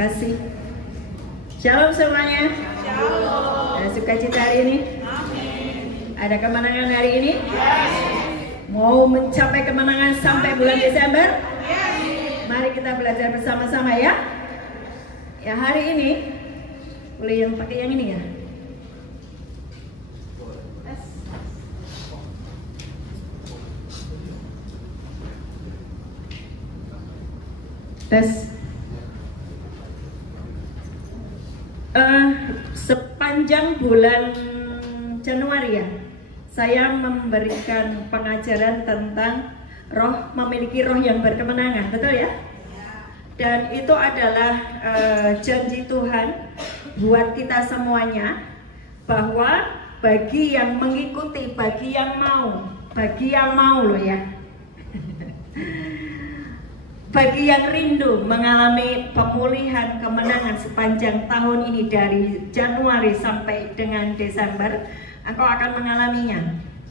kasih. Shalom semuanya. Shalom. Ada sukacita hari ini? Amin. Ada kemenangan hari ini? Yes. Mau mencapai kemenangan sampai bulan Desember? Yes. Mari kita belajar bersama-sama ya. Ya, hari ini boleh yang pakai yang ini ya. Tes. Sepanjang bulan Januari ya, saya memberikan pengajaran tentang memiliki roh yang berkemenangan, betul ya? Dan itu adalah janji Tuhan buat kita semuanya, bahwa bagi yang mengikuti, bagi yang mau loh ya, bagi yang rindu mengalami pemulihan kemenangan sepanjang tahun ini dari Januari sampai dengan Desember, engkau akan mengalaminya.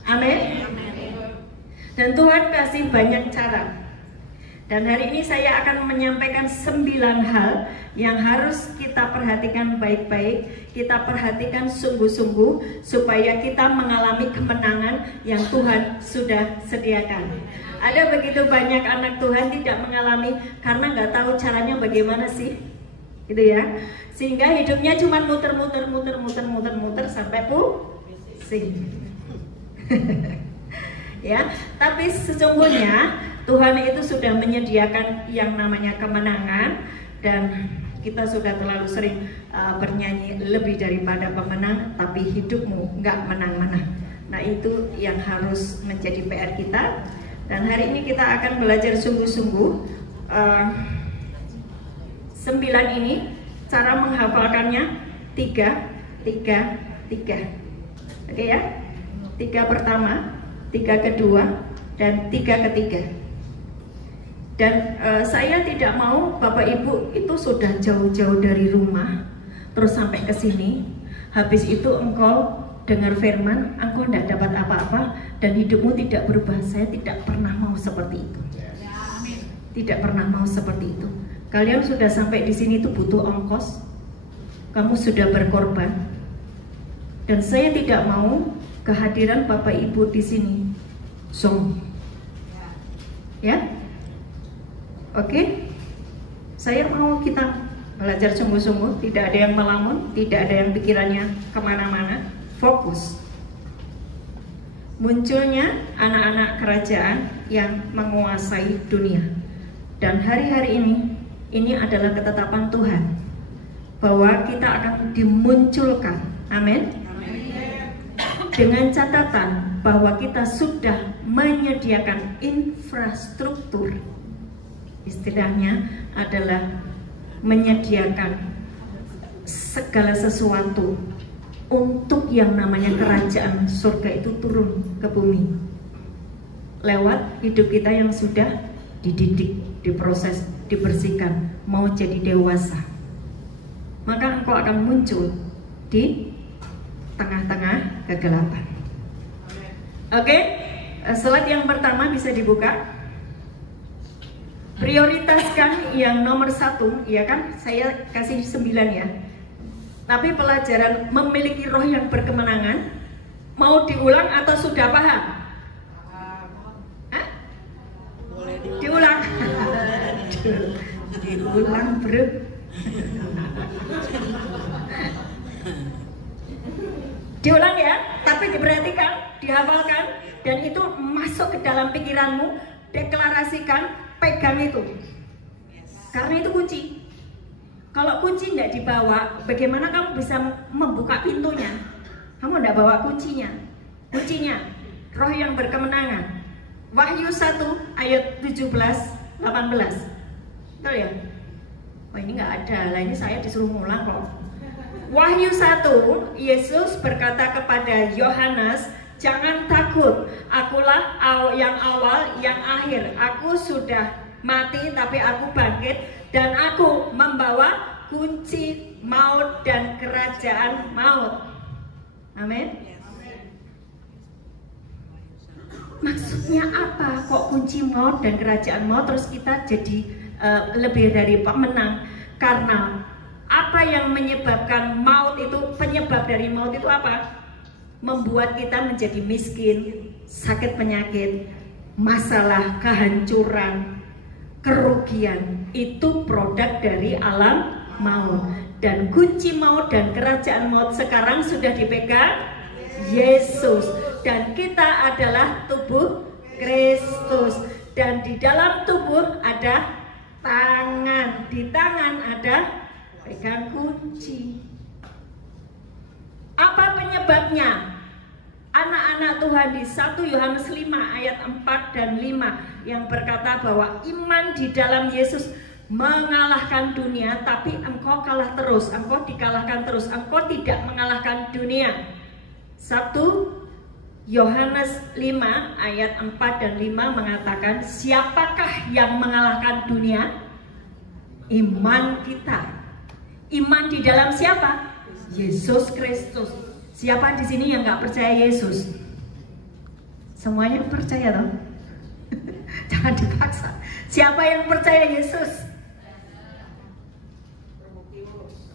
Amin. Dan Tuhan kasih banyak cara. Dan hari ini saya akan menyampaikan 9 hal yang harus kita perhatikan baik-baik, kita perhatikan sungguh-sungguh supaya kita mengalami kemenangan yang Tuhan sudah sediakan. Ada begitu banyak anak Tuhan tidak mengalami karena nggak tahu caranya bagaimana sih, gitu ya. Sehingga hidupnya cuma muter sampai pusing. Ya, tapi sesungguhnya Tuhan itu sudah menyediakan yang namanya kemenangan, dan kita sudah terlalu sering bernyanyi lebih daripada pemenang, tapi hidupmu nggak menang-menang. Nah, itu yang harus menjadi PR kita. Dan hari ini kita akan belajar sungguh-sungguh 9 ini, cara menghafalkannya 3. Oke ya? 3 pertama, 3 kedua, dan 3 ketiga. Dan saya tidak mau Bapak Ibu itu sudah jauh-jauh dari rumah terus sampai ke sini, habis itu engkau dengar firman, engkau tidak dapat apa-apa dan hidupmu tidak berubah. Saya tidak pernah mau seperti itu. Tidak pernah mau seperti itu. Kalian sudah sampai di sini itu butuh ongkos. Kamu sudah berkorban. Dan saya tidak mau kehadiran Bapak Ibu di sini song. Ya? Oke? Saya mau kita belajar sungguh-sungguh, tidak ada yang melamun, tidak ada yang pikirannya kemana-mana. Fokus. Munculnya anak-anak kerajaan yang menguasai dunia. Dan hari-hari ini adalah ketetapan Tuhan bahwa kita akan dimunculkan. Amin. Dengan catatan bahwa kita sudah menyediakan infrastruktur. Istilahnya adalah menyediakan segala sesuatu untuk yang namanya kerajaan surga itu turun ke bumi lewat hidup kita yang sudah dididik, diproses, dibersihkan, mau jadi dewasa. Maka engkau akan muncul di tengah-tengah kegelapan. Oke, slide yang pertama bisa dibuka. Prioritaskan yang nomor 1, ya kan? Saya kasih 9 ya. Tapi pelajaran memiliki roh yang berkemenangan, mau diulang atau sudah paham? Hah? Diulang. Diulang bro. Diulang ya, tapi diperhatikan, dihafalkan, dan itu masuk ke dalam pikiranmu. Deklarasikan, pegang itu, karena itu kunci. Kalau kunci tidak dibawa, bagaimana kamu bisa membuka pintunya? Kamu tidak bawa kuncinya. Kuncinya, roh yang berkemenangan. Wahyu 1 ayat 17-18. Betul ya? Oh, ini nggak ada, lah ini saya disuruh ngulang kok. Wahyu 1, Yesus berkata kepada Yohanes, jangan takut, akulah yang awal, yang akhir. Aku sudah mati tapi aku bangkit, dan aku membawa kunci maut dan kerajaan maut. Amin. Maksudnya apa? Kok kunci maut dan kerajaan maut terus kita jadi lebih dari pemenang? Karena apa yang menyebabkan maut itu, penyebab dari maut itu apa? Membuat kita menjadi miskin, sakit penyakit, masalah, kehancuran, kerugian. Itu produk dari alam maut. Dan kunci maut dan kerajaan maut sekarang sudah dipegang Yesus. Dan kita adalah tubuh Kristus. Dan di dalam tubuh ada tangan. Di tangan ada pegang kunci. Apa penyebabnya? Anak-anak Tuhan di 1 Yohanes 5 ayat 4 dan 5 yang berkata bahwa iman di dalam Yesus mengalahkan dunia, tapi engkau kalah terus, engkau dikalahkan terus, engkau tidak mengalahkan dunia. 1 Yohanes 5 ayat 4 dan 5 mengatakan, siapakah yang mengalahkan dunia? Iman kita. Iman di dalam siapa? Yesus Kristus. Siapa di sini yang nggak percaya Yesus? Semuanya percaya toh? Jangan dipaksa. Siapa yang percaya Yesus?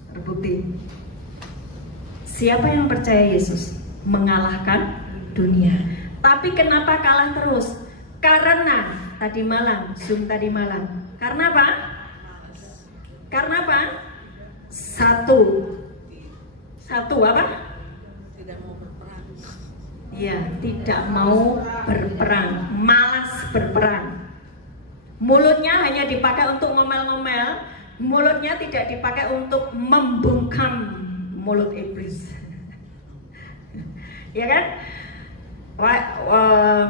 Terbukti. Siapa yang percaya Yesus mengalahkan dunia. Tapi kenapa kalah terus? Karena tadi malam, Zoom tadi malam. Karena apa? Karena apa? Satu apa? Tidak mau berperang. Ya, tidak mau berperang, malas berperang. Mulutnya hanya dipakai untuk ngomel-ngomel. Mulutnya tidak dipakai untuk membungkam mulut iblis. Ya kan?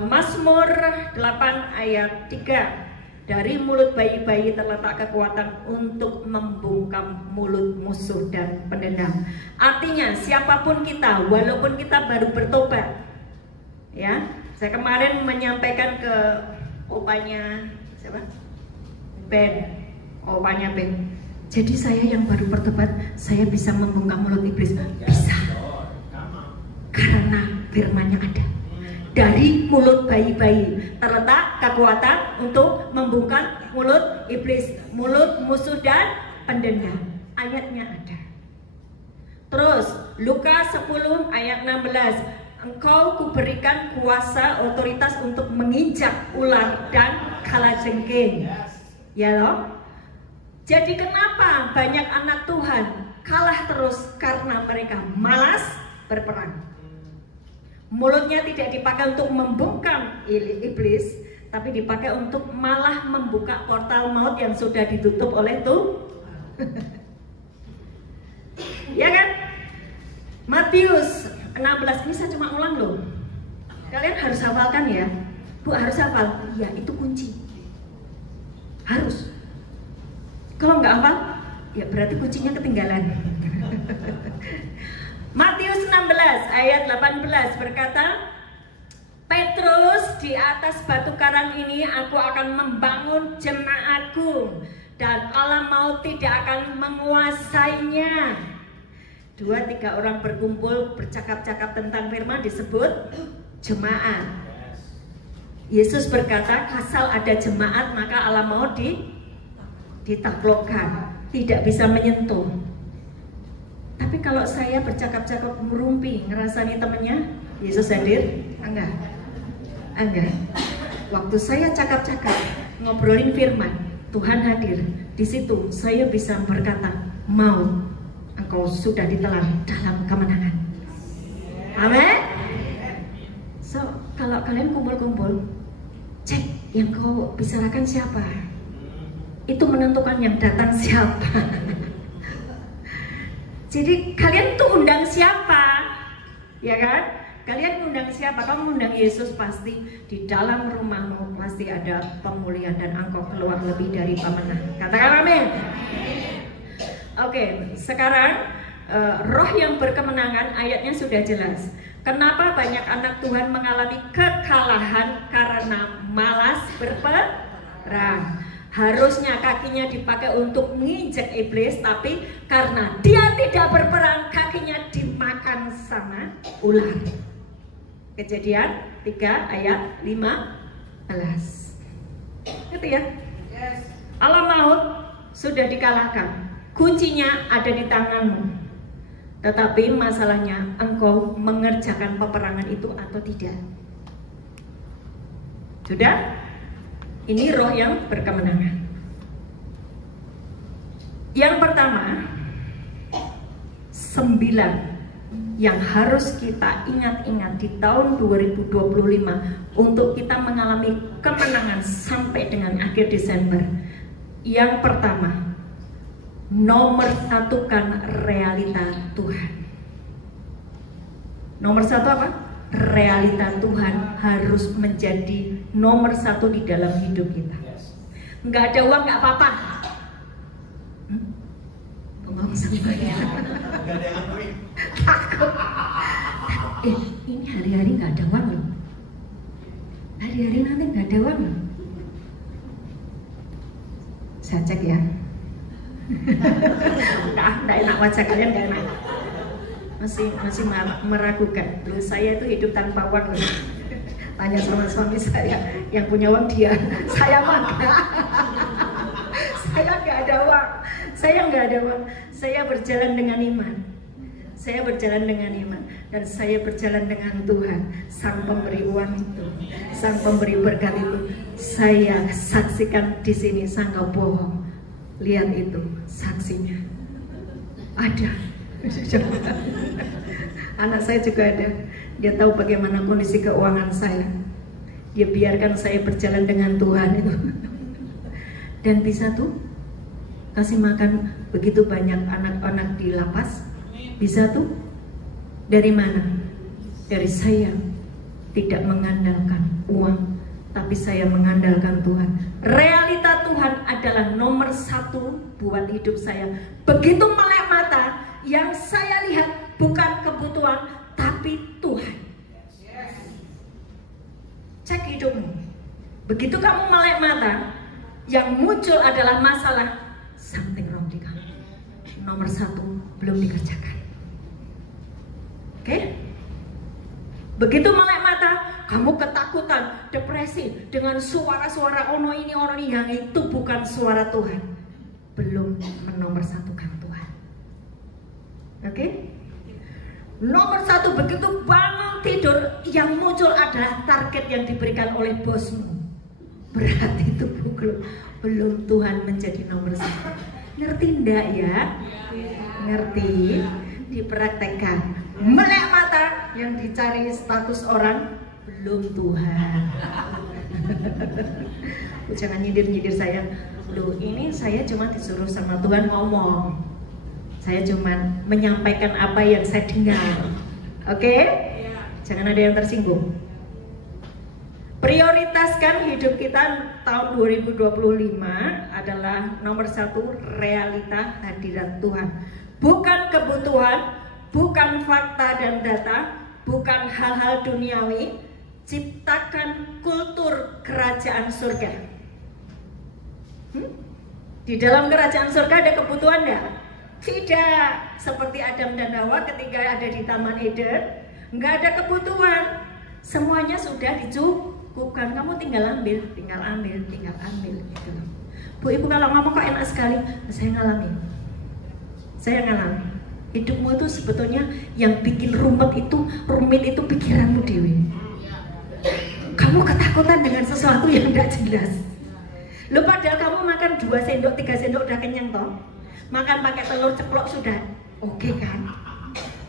Mazmur 8 ayat 3. Dari mulut bayi-bayi terletak kekuatan untuk membungkam mulut musuh dan pendendam. Artinya siapapun kita, walaupun kita baru bertobat, ya, saya kemarin menyampaikan ke opanya siapa? Ben, opanya Ben. Jadi saya yang baru bertobat, saya bisa membungkam mulut iblis. Bisa, karena firman-Nya ada. Dari mulut bayi-bayi terletak kekuatan untuk membungkam mulut iblis, mulut musuh dan pendendam. Ayatnya ada. Terus Lukas 10 ayat 16. Engkau kuberikan kuasa otoritas untuk menginjak ular dan kalajengking. Ya loh. Jadi kenapa banyak anak Tuhan kalah terus? Karena mereka malas berperang. Mulutnya tidak dipakai untuk membungkam iblis, tapi dipakai untuk malah membuka portal maut yang sudah ditutup oleh Tuhan. Ya kan? Matius 16, ini saya cuma ulang loh. Kalian harus hafalkan ya. Bu, harus hafal. Iya, itu kunci. Harus. Kalau nggak hafal, ya berarti kuncinya ketinggalan. Matius 16 ayat 18 berkata, Petrus, di atas batu karang ini aku akan membangun jemaatku, dan alam maut tidak akan menguasainya. 2-3 orang berkumpul bercakap-cakap tentang firman disebut jemaat. Yesus berkata, asal ada jemaat maka alam maut ditaklukkan, tidak bisa menyentuh. Tapi kalau saya bercakap-cakap merumpi, ngerasani temennya, Yesus hadir? Enggak. Waktu saya cakap-cakap, ngobrolin firman, Tuhan hadir. Di situ saya bisa berkata, mau, engkau sudah ditelan dalam kemenangan. Amin. So, kalau kalian kumpul-kumpul, cek yang kau bicarakan siapa. Itu menentukan yang datang siapa. Jadi kalian tuh undang siapa? Ya kan? Kalian undang siapa? Kamu undang Yesus, pasti di dalam rumahmu pasti ada pemulihan dan engkau keluar lebih dari pemenang. Katakan amin. Oke, sekarang roh yang berkemenangan, ayatnya sudah jelas. Kenapa banyak anak Tuhan mengalami kekalahan? Karena malas berperang. Harusnya kakinya dipakai untuk menginjak iblis, tapi karena dia tidak berperang, kakinya dimakan sama ular. Kejadian 3 ayat 15. Gitu ya? Alam maut sudah dikalahkan. Kuncinya ada di tanganmu. Tetapi masalahnya engkau mengerjakan peperangan itu atau tidak. Sudah? Ini roh yang berkemenangan. Yang pertama, 9 yang harus kita ingat-ingat di tahun 2025 untuk kita mengalami kemenangan sampai dengan akhir Desember. Yang pertama, nomor satukan realita Tuhan. Nomor satu apa? Realita Tuhan harus menjadi nomor satu di dalam hidup kita. Nggak ada uang nggak apa-apa. Bengong sampai takut. Ini hari-hari nggak ada uang loh. Hari-hari nanti nggak ada uang loh. Saya cek ya. Nggak enak wajah kalian, nggak enak. Masih meragukan. Loh, saya itu hidup tanpa uang loh. Tanya sama suami saya yang punya uang dia. Saya mah saya nggak ada uang. Saya nggak ada uang. Saya berjalan dengan iman. Saya berjalan dengan iman dan saya berjalan dengan Tuhan, Sang pemberi uang itu, Sang pemberi berkat itu. Saya saksikan di sini, saya nggak bohong. Lihat itu saksinya. Ada. Anak saya juga ada. Dia tahu bagaimana kondisi keuangan saya. Dia biarkan saya berjalan dengan Tuhan itu. Dan bisa tuh kasih makan begitu banyak anak-anak di lapas. Bisa tuh. Dari mana? Dari saya tidak mengandalkan uang, tapi saya mengandalkan Tuhan. Realita Tuhan adalah nomor satu buat hidup saya. Begitu melek mata, yang saya lihat bukan kebutuhan, tapi Tuhan. Cek hidupmu. Begitu kamu melek mata, yang muncul adalah masalah. Something wrong di kamu. Nomor satu belum dikerjakan. Oke? Begitu melek mata, kamu ketakutan, depresi dengan suara-suara ono ini yang itu bukan suara Tuhan. Belum menomorsatukan Tuhan. Oke? Nomor satu, begitu bangun tidur, yang muncul adalah target yang diberikan oleh bosmu. Berarti itu belum Tuhan menjadi nomor satu. Ngerti enggak ya? Ngerti? Dipraktekkan. Melek mata, yang dicari status orang, belum Tuhan. Jangan nyindir-nyindir saya. Loh, ini saya cuma disuruh sama Tuhan ngomong. Saya cuma menyampaikan apa yang saya dengar. Oke? Jangan ada yang tersinggung. Prioritaskan hidup kita tahun 2025 adalah nomor satu, realita hadirat Tuhan. Bukan kebutuhan, bukan fakta dan data, bukan hal-hal duniawi. Ciptakan kultur kerajaan surga. Di dalam kerajaan surga ada kebutuhan enggak? Tidak. Seperti Adam dan Hawa ketika ada di Taman Eden, nggak ada kebutuhan. Semuanya sudah dicukupkan. Kamu tinggal ambil, tinggal ambil, tinggal ambil. Gitu. Bu, ibu kalau ngomong kok enak sekali. Saya ngalami. Saya ngalami. Hidupmu itu sebetulnya yang bikin rumit itu pikiranmu dewi. Kamu ketakutan dengan sesuatu yang tidak jelas. Lo padahal kamu makan 2 sendok, 3 sendok udah kenyang toh. Makan pakai telur ceplok sudah oke kan.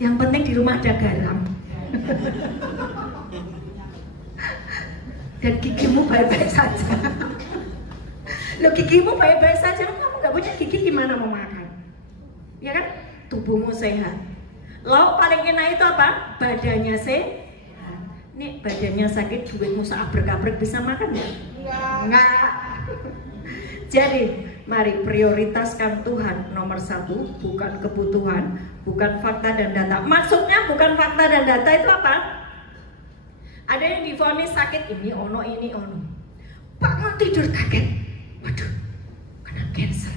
Yang penting di rumah ada garam. Dan gigimu baik-baik saja. Lo gigimu baik-baik saja, kamu nggak punya gigi gimana mau makan? Ya kan? Tubuhmu sehat. Lauk paling enak itu apa? Badannya sehat. Nih badannya sakit, duitmu seabrek-abrek bisa makan nggak? Enggak. Jadi mari prioritaskan Tuhan nomor satu, bukan kebutuhan, bukan fakta dan data. Maksudnya bukan fakta dan data itu apa? Ada yang divonis sakit ini ono. Pak mau tidur kaget, waduh, kena cancer.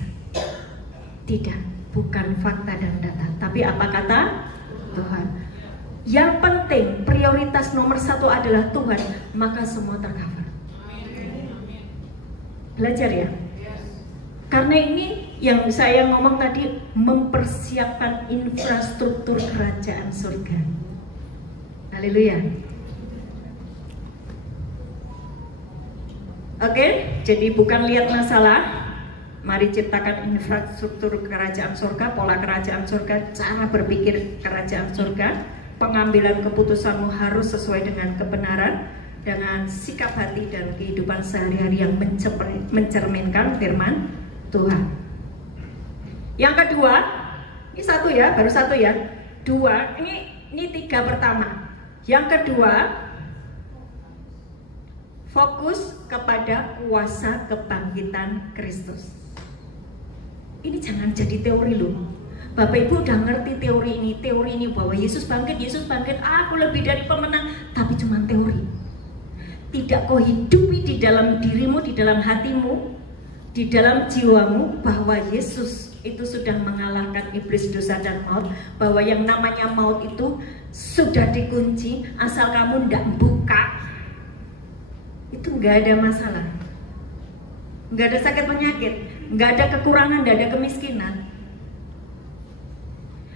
Tidak, bukan fakta dan data, tapi apa kata Tuhan. Yang penting prioritas nomor satu adalah Tuhan, maka semua tercover. Belajar ya. Karena ini yang saya ngomong tadi, mempersiapkan infrastruktur kerajaan surga. Haleluya. Oke, jadi bukan lihat masalah, mari ciptakan infrastruktur kerajaan surga, pola kerajaan surga, cara berpikir kerajaan surga. Pengambilan keputusanmu harus sesuai dengan kebenaran, dengan sikap hati dan kehidupan sehari-hari yang mencerminkan firman Tuhan. Yang kedua, ini satu ya, baru satu ya. Dua, ini tiga pertama. Yang kedua, fokus kepada kuasa kebangkitan Kristus. Ini jangan jadi teori loh. Bapak Ibu udah ngerti teori ini bahwa Yesus bangkit, aku lebih dari pemenang, tapi cuma teori. Tidak kau hidupi di dalam dirimu, di dalam hatimu, di dalam jiwamu bahwa Yesus itu sudah mengalahkan iblis, dosa dan maut, bahwa yang namanya maut itu sudah dikunci, asal kamu ndak buka, itu nggak ada masalah, nggak ada sakit penyakit, nggak ada kekurangan, nggak ada kemiskinan.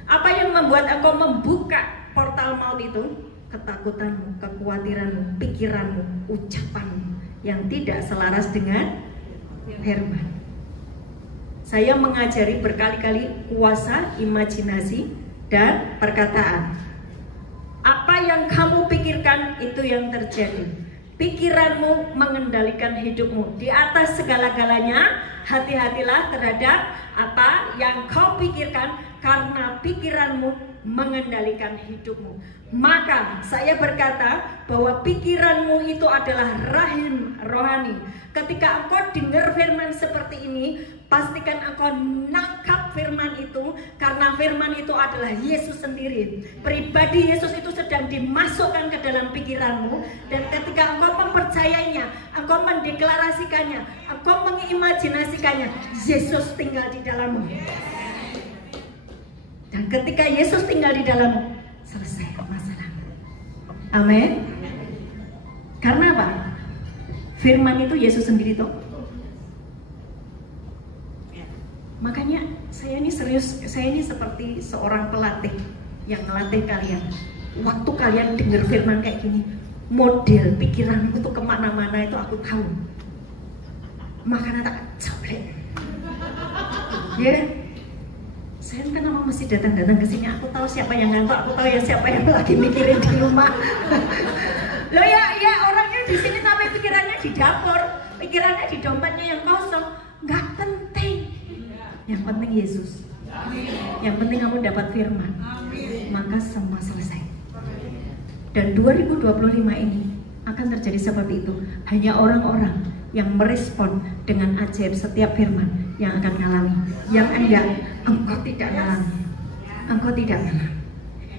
Apa yang membuat engkau membuka portal maut itu? Ketakutanmu, kekhawatiranmu, pikiranmu, ucapanmu yang tidak selaras dengan firman. Saya mengajari berkali-kali kuasa imajinasi dan perkataan. Apa yang kamu pikirkan itu yang terjadi. Pikiranmu mengendalikan hidupmu. Di atas segala-galanya, hati-hatilah terhadap apa yang kau pikirkan, karena pikiranmu mengendalikan hidupmu. Maka saya berkata bahwa pikiranmu itu adalah rahim rohani. Ketika engkau dengar firman seperti ini, pastikan engkau nangkap firman itu, karena firman itu adalah Yesus sendiri. Pribadi Yesus itu sedang dimasukkan ke dalam pikiranmu, dan ketika engkau mempercayainya, engkau mendeklarasikannya, engkau mengimajinasikannya, Yesus tinggal di dalammu. Dan ketika Yesus tinggal di dalammu, selesai masalah. Amin. Karena apa? Firman itu Yesus sendiri toh. Makanya saya ini serius, saya ini seperti seorang pelatih yang melatih kalian. Waktu kalian dengar firman kayak gini, model pikiranku tuh kemana-mana itu aku tahu. Makanya tak coblek. Ya, saya kenapa mesti datang-datang ke sini? Aku tahu siapa yang ngantuk, aku tahu ya siapa yang lagi mikirin di rumah. Loh ya orangnya di sini sampai pikirannya di dapur, pikirannya di dompetnya yang kosong. Nggak penting. Yang penting Yesus. Yang penting kamu dapat firman. Maka semua selesai. Dan 2025 ini akan terjadi seperti itu. Hanya orang-orang yang merespon dengan ajaib setiap firman yang akan mengalami. Yang enggak, engkau tidak mengalami. Engkau tidak mengalami.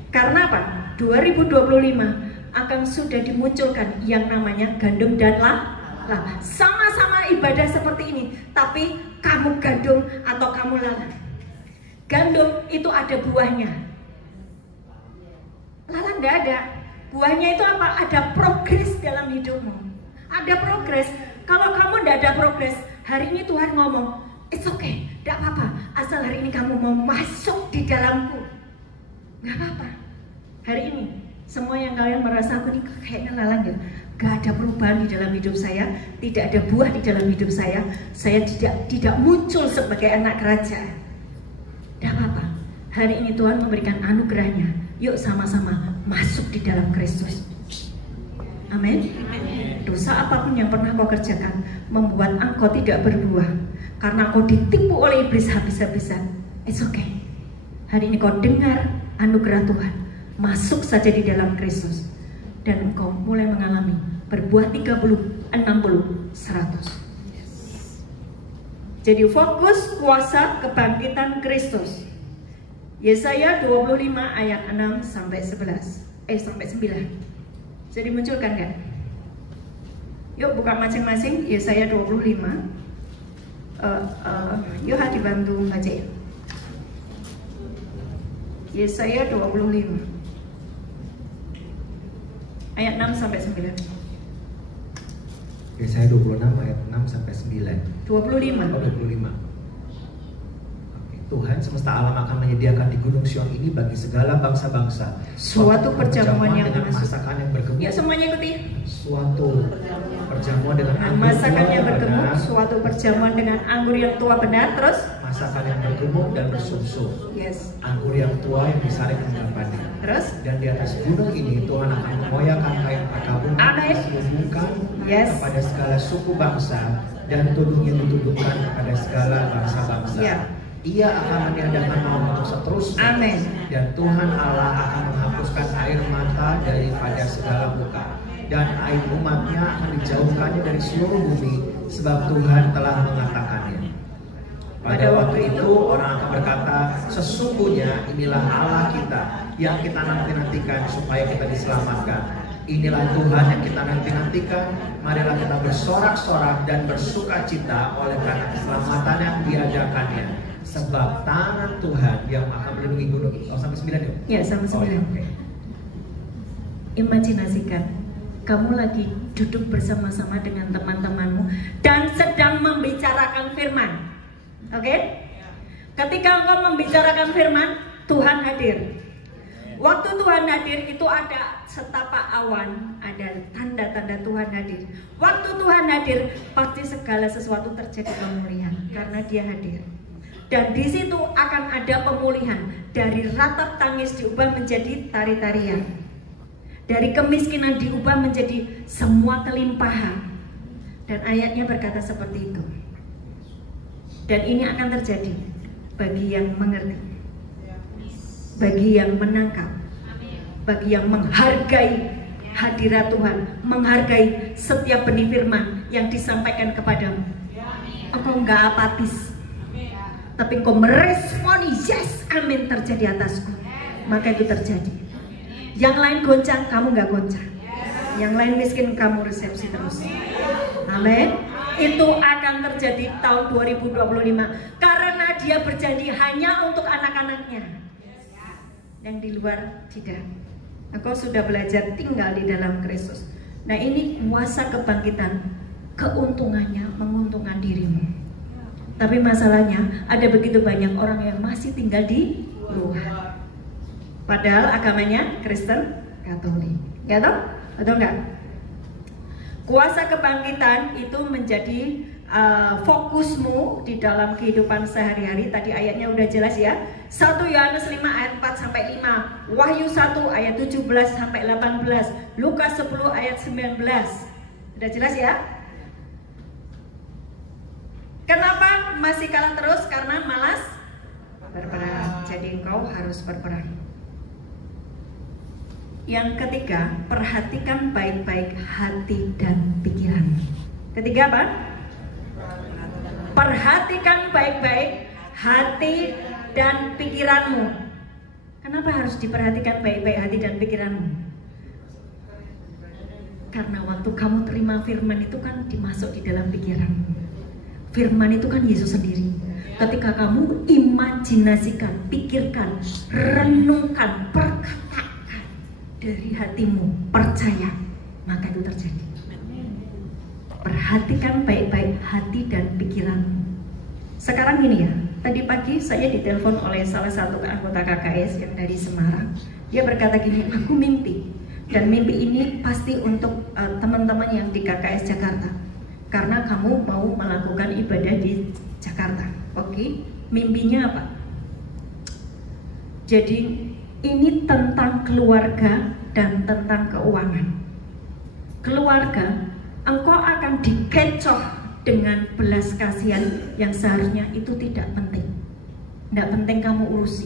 Karena apa? 2025 akan sudah dimunculkan yang namanya gandum dan lala. Sama-sama ibadah seperti ini, tapi kamu gandum atau kamu lala. Gandum itu ada buahnya, lala enggak ada. Buahnya itu apa? Ada progres dalam hidupmu. Ada progres. Kalau kamu enggak ada progres, hari ini Tuhan ngomong, it's okay, enggak apa-apa, asal hari ini kamu mau masuk di dalamku, enggak apa-apa. Hari ini semua yang kalian merasa aku nih kayaknya lalang ya, gak ada perubahan di dalam hidup saya, tidak ada buah di dalam hidup saya tidak muncul sebagai anak kerajaan. Tidak apa-apa. Hari ini Tuhan memberikan anugerahnya. Yuk sama-sama masuk di dalam Kristus. Amin. Dosa apapun yang pernah kau kerjakan membuat engkau tidak berbuah, karena kau ditipu oleh iblis habis-habisan. It's okay. Hari ini kau dengar anugerah Tuhan. Masuk saja di dalam Kristus, dan engkau mulai mengalami berbuah 30, 60, 100. Jadi fokus kuasa kebangkitan Kristus. Yesaya 25 ayat 6 sampai 11. Sampai 9. Jadi munculkan kan? Yuk buka masing-masing Yesaya 25. Yuk dibantu baca ya. Yesaya 25 ayat 6 sampai 9. Yesaya 26 ayat 6 sampai 9. 25. Oh, 25. Tuhan semesta alam akan menyediakan di Gunung Sion ini bagi segala bangsa-bangsa suatu perjamuan yang dengan masuk. masakan yang bergemuk. Ya, semuanya ikuti. Suatu perjamuan dengan anggur Masakan tua yang bergemuk, benar, suatu perjamuan dengan anggur yang tua benar. Terus masakan yang bergemuk dan bersumsum, yes. anggur yang tua yang disaring dengan padi. Terus Dan di atas gunung ini Tuhan akan mengoyakkan kain perkabungan Amin. dihubungkan Yes. kepada segala suku bangsa dan tudungnya dituduhkan kepada segala bangsa-bangsa. Ya. Ia akan meniadakan maut untuk seterusnya. Amin. Dan Tuhan Allah akan menghapuskan air mata daripada segala muka, dan aib umatnya akan dijauhkannya dari seluruh bumi, sebab Tuhan telah mengatakannya. Pada waktu itu orang akan berkata, sesungguhnya inilah Allah kita yang kita nanti-nantikan supaya kita diselamatkan. Inilah Tuhan yang kita nanti-nantikan. Marilah kita bersorak-sorak dan bersuka cita oleh karena keselamatan yang diadakannya. Sebab tangan Tuhan yang akan melindungi gunung. Oh, sampai 9 ya? ya sama Oh, ya, sembilan. oke. Imajinasikan kamu lagi duduk bersama-sama dengan teman-temanmu dan sedang membicarakan firman. Oke? Ketika engkau membicarakan firman, Tuhan hadir. Waktu Tuhan hadir itu ada setapak awan, ada tanda-tanda Tuhan hadir. Waktu Tuhan hadir, pasti segala sesuatu terjadi pemulihan karena Dia hadir. Dan di situ akan ada pemulihan. Dari ratap tangis diubah menjadi tari-tarian. Dari kemiskinan diubah menjadi semua kelimpahan. Dan ayatnya berkata seperti itu. Dan ini akan terjadi bagi yang mengerti, bagi yang menangkap, bagi yang menghargai hadirat Tuhan, menghargai setiap benih firman yang disampaikan kepadamu. Engkau enggak apatis, tapi engkau meresponi, yes, amin, terjadi atasku. Maka itu terjadi. Yang lain goncang, kamu enggak goncang. Yang lain miskin, kamu resepsi terus. Amin. Itu akan terjadi tahun 2025 karena Dia berjanji hanya untuk anak-anaknya. Yang di luar tidak. Engkau sudah belajar tinggal di dalam Kristus. Nah, ini kuasa kebangkitan. Keuntungannya menguntungkan dirimu. Tapi masalahnya ada begitu banyak orang yang masih tinggal di luar. Padahal agamanya Kristen Katolik. Ya toh? Betul enggak? Kuasa kebangkitan itu menjadi fokusmu di dalam kehidupan sehari-hari. Tadi ayatnya udah jelas ya. 1 Yohanes 5 ayat 4 sampai 5, Wahyu 1 ayat 17 sampai 18, Lukas 10 ayat 19. Udah jelas ya? Kenapa masih kalah terus? Karena malas berperang. Jadi engkau harus berperang. Yang ketiga, perhatikan baik-baik hati dan pikiran. Ketiga apa? Perhatikan baik-baik hati dan pikiranmu. Kenapa harus diperhatikan baik-baik hati dan pikiranmu? Karena waktu kamu terima firman itu kan dimasuk di dalam pikiranmu. Firman itu kan Yesus sendiri. Ketika kamu imajinasikan, pikirkan, renungkan, perkatakan dari hatimu, percaya, maka itu terjadi. Perhatikan baik-baik hati dan pikiranmu. Sekarang gini ya, tadi pagi saya ditelepon oleh salah satu anggota KKS yang dari Semarang. Dia berkata gini, aku mimpi. Dan mimpi ini pasti untuk teman-teman yang di KKS Jakarta. Karena kamu mau melakukan ibadah di Jakarta. Oke, mimpinya apa? Jadi ini tentang keluarga dan tentang keuangan. Keluarga, engkau akan dikecoh dengan belas kasihan yang seharusnya itu tidak penting. Tidak penting kamu urusi.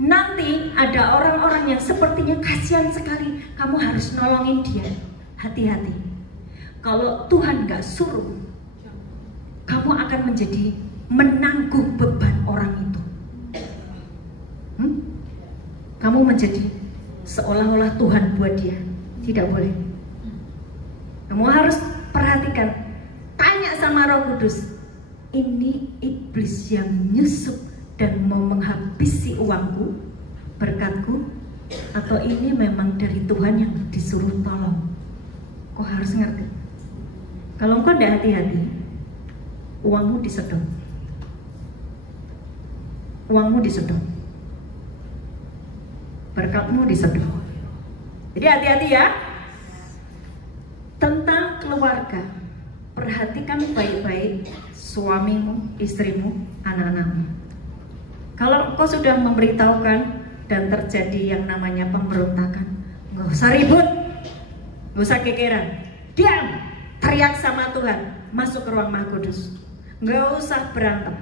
Nanti ada orang-orang yang sepertinya kasihan sekali, kamu harus nolongin dia. Hati-hati. Kalau Tuhan gak suruh, kamu akan menjadi menanggung beban orang itu. Kamu menjadi seolah-olah Tuhan buat dia. Tidak boleh. Kamu harus perhatikan. Tanya sama Roh Kudus. Ini iblis yang nyusup dan mau menghabisi uangku, berkatku, atau ini memang dari Tuhan yang disuruh tolong? Kau harus ngerti. Kalau engkau tidak hati-hati, uangmu disedot. uangmu disedot, berkatmu disedot. Jadi hati-hati ya. Tentang keluarga, perhatikan baik-baik suamimu, istrimu, anak-anakmu. Kalau engkau sudah memberitahukan dan terjadi yang namanya pemberontakan, nggak usah ribut, nggak usah kekeran, diam, teriak sama Tuhan, masuk ke ruang Maha Kudus, nggak usah berantem.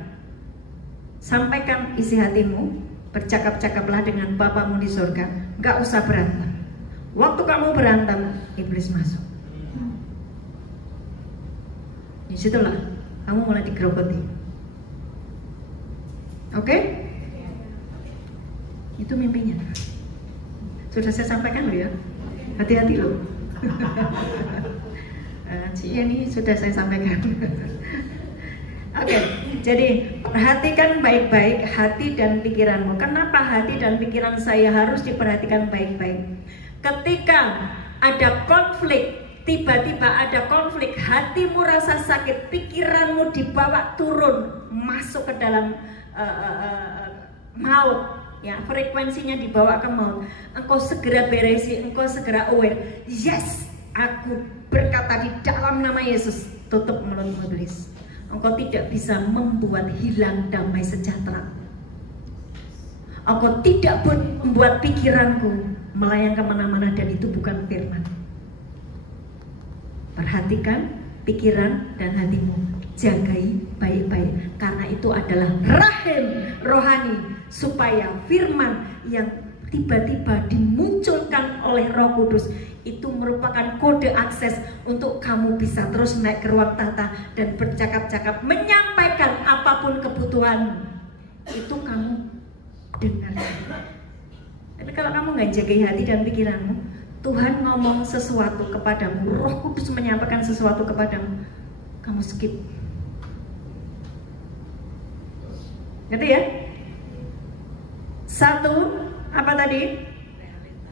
Sampaikan isi hatimu, bercakap-cakaplah dengan Bapamu di surga, nggak usah berantem. Waktu kamu berantem, iblis masuk. Disitulah kamu mulai digerogoti. Oke? Itu mimpinya. Sudah saya sampaikan loh ya. Hati-hati loh. Ini sudah saya sampaikan. Oke, jadi perhatikan baik-baik hati dan pikiranmu. Kenapa hati dan pikiran saya harus diperhatikan baik-baik? Ketika ada konflik, tiba-tiba ada konflik, hatimu rasa sakit, pikiranmu dibawa turun, masuk ke dalam maut, ya, frekuensinya dibawa ke maut. Engkau segera beresi, engkau segera aware. Yes, aku berkata di dalam nama Yesus, tutup mulut iblis. Engkau tidak bisa membuat hilang damai sejahtera. Engkau tidak membuat pikiranku melayang kemana-mana, dan itu bukan firman. Perhatikan pikiran dan hatimu, jagai baik-baik, karena itu adalah rahim rohani, supaya firman yang tiba-tiba dimunculkan oleh Roh Kudus itu merupakan kode akses untuk kamu bisa terus naik ke ruang tahta dan bercakap-cakap, menyampaikan apapun kebutuhan itu kamu dengar. Tapi kalau kamu nggak jagai hati dan pikiranmu, Tuhan ngomong sesuatu kepadamu, Roh Kudus menyampaikan sesuatu kepadamu, kamu skip. Gitu ya? Satu, apa tadi?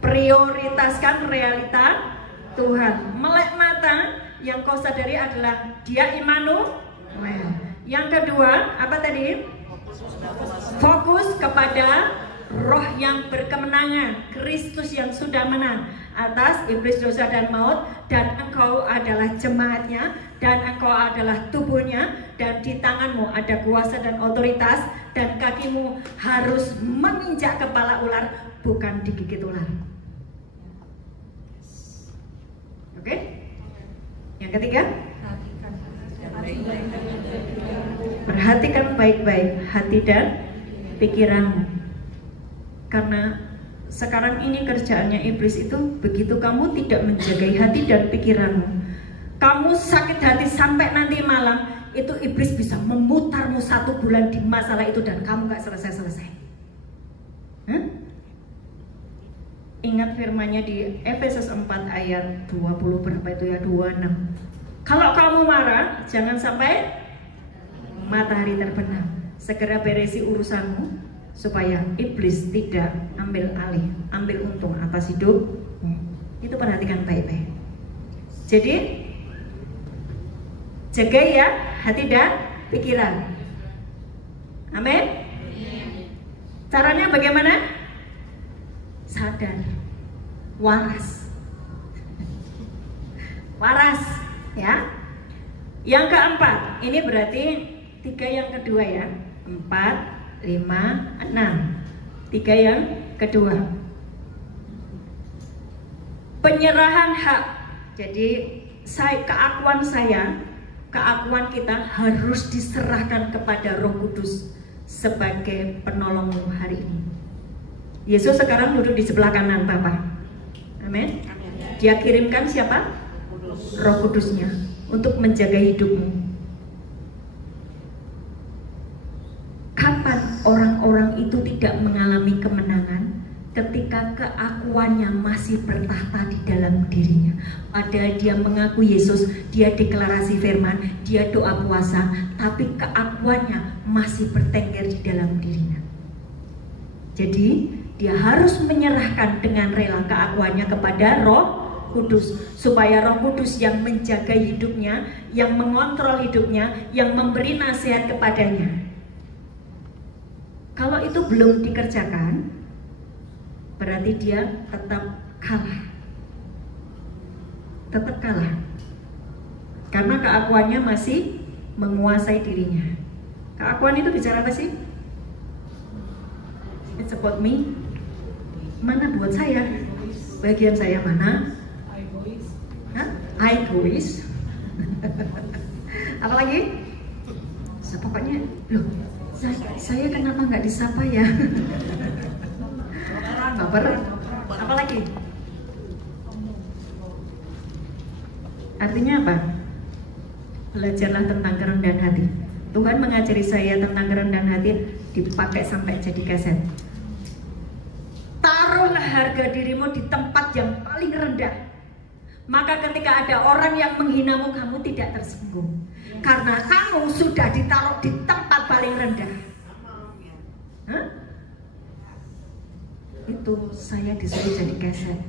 Prioritaskan realita Tuhan. Melek mata, yang kau sadari adalah Dia Immanuel. Yang kedua, apa tadi? Fokus kepada Roh yang berkemenangan, Kristus yang sudah menang atas iblis, dosa dan maut, dan engkau adalah jemaatnya, dan engkau adalah tubuhnya, dan di tanganmu ada kuasa dan otoritas, dan kakimu harus menginjak kepala ular, bukan digigit ular. Oke? Yang ketiga, perhatikan baik-baik hati dan pikiranmu. Karena sekarang ini kerjaannya iblis itu, begitu kamu tidak menjagai hati dan pikiranmu, kamu sakit hati sampai nanti malam, itu iblis bisa memutarmu 1 bulan di masalah itu dan kamu gak selesai-selesai. Ingat firmannya di Efesus 4 ayat 20 berapa itu ya, 26. Kalau kamu marah, jangan sampai matahari terbenam. Segera beresi urusanmu, supaya iblis tidak ambil alih, ambil untung atas hidup. Itu perhatikan baik-baik. Jadi jaga ya hati dan pikiran. Amin. Caranya bagaimana? Sadar, waras, waras, ya. Yang keempat, ini berarti 3 yang kedua ya, 4, 5, 6. 3 yang kedua, penyerahan hak. Jadi keakuan kita harus diserahkan kepada Roh Kudus sebagai penolongmu hari ini. Yesus sekarang duduk di sebelah kanan Bapa. Amin. Dia kirimkan siapa? Roh Kudusnya untuk menjaga hidupmu. Kapan orang-orang itu tidak mengalami kemenangan? Ketika keakuannya masih bertahta di dalam dirinya. Padahal dia mengaku Yesus, dia deklarasi firman, dia doa puasa, tapi keakuannya masih bertengger di dalam dirinya. Jadi dia harus menyerahkan dengan rela keakuannya kepada Roh Kudus, supaya Roh Kudus yang menjaga hidupnya, yang mengontrol hidupnya, yang memberi nasihat kepadanya. Kalau itu belum dikerjakan, berarti dia tetap kalah. Tetap kalah. Karena keakuannya masih menguasai dirinya. Keakuan itu bicara apa sih? It's about me. Mana buat saya? Bagian saya mana? Egois. Apalagi? Pokoknya, loh, saya kenapa nggak disapa ya? Baper. Apalagi? Artinya apa? Belajarlah tentang kerendahan hati. Tuhan mengajari saya tentang kerendahan hati, dipakai sampai jadi kaset. Taruhlah harga dirimu di tempat yang paling rendah. Maka ketika ada orang yang menghinamu, kamu tidak tersinggung. Karena kamu sudah ditaruh di tempat paling rendah. Hah? Itu saya disuruh jadi keset.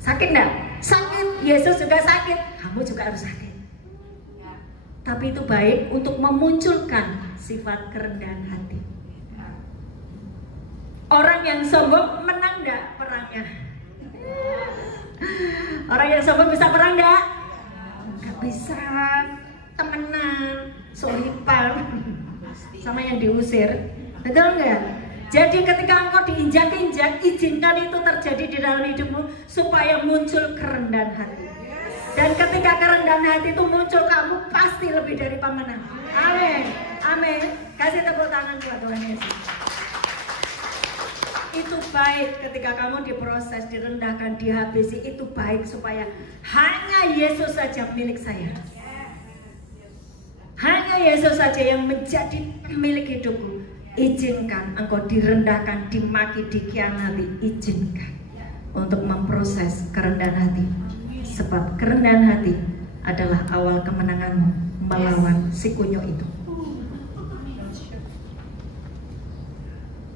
Sakit enggak? Sakit. Yesus juga sakit. Kamu juga harus sakit. Tapi itu baik untuk memunculkan sifat kerendahan hati. Orang yang sombong menang enggak perangnya? Orang yang sombong bisa perang enggak? Enggak bisa. Temenan, sohipan sama yang diusir. Betul enggak? Jadi ketika engkau diinjak-injak, izinkan itu terjadi di dalam hidupmu supaya muncul kerendahan hati. Dan ketika kerendahan hati itu muncul, kamu pasti lebih dari pemenang. Amin. Amin. Kasih tepuk tangan buat Tuhan Yesus. Itu baik ketika kamu diproses, direndahkan, dihabisi. Itu baik supaya hanya Yesus saja milik saya. Hanya Yesus saja yang menjadi milik hidupku. Izinkan engkau direndahkan, dimaki, dikhianati. Izinkan untuk memproses kerendahan hati. Sebab kerendahan hati adalah awal kemenanganmu melawan si kunyuk itu.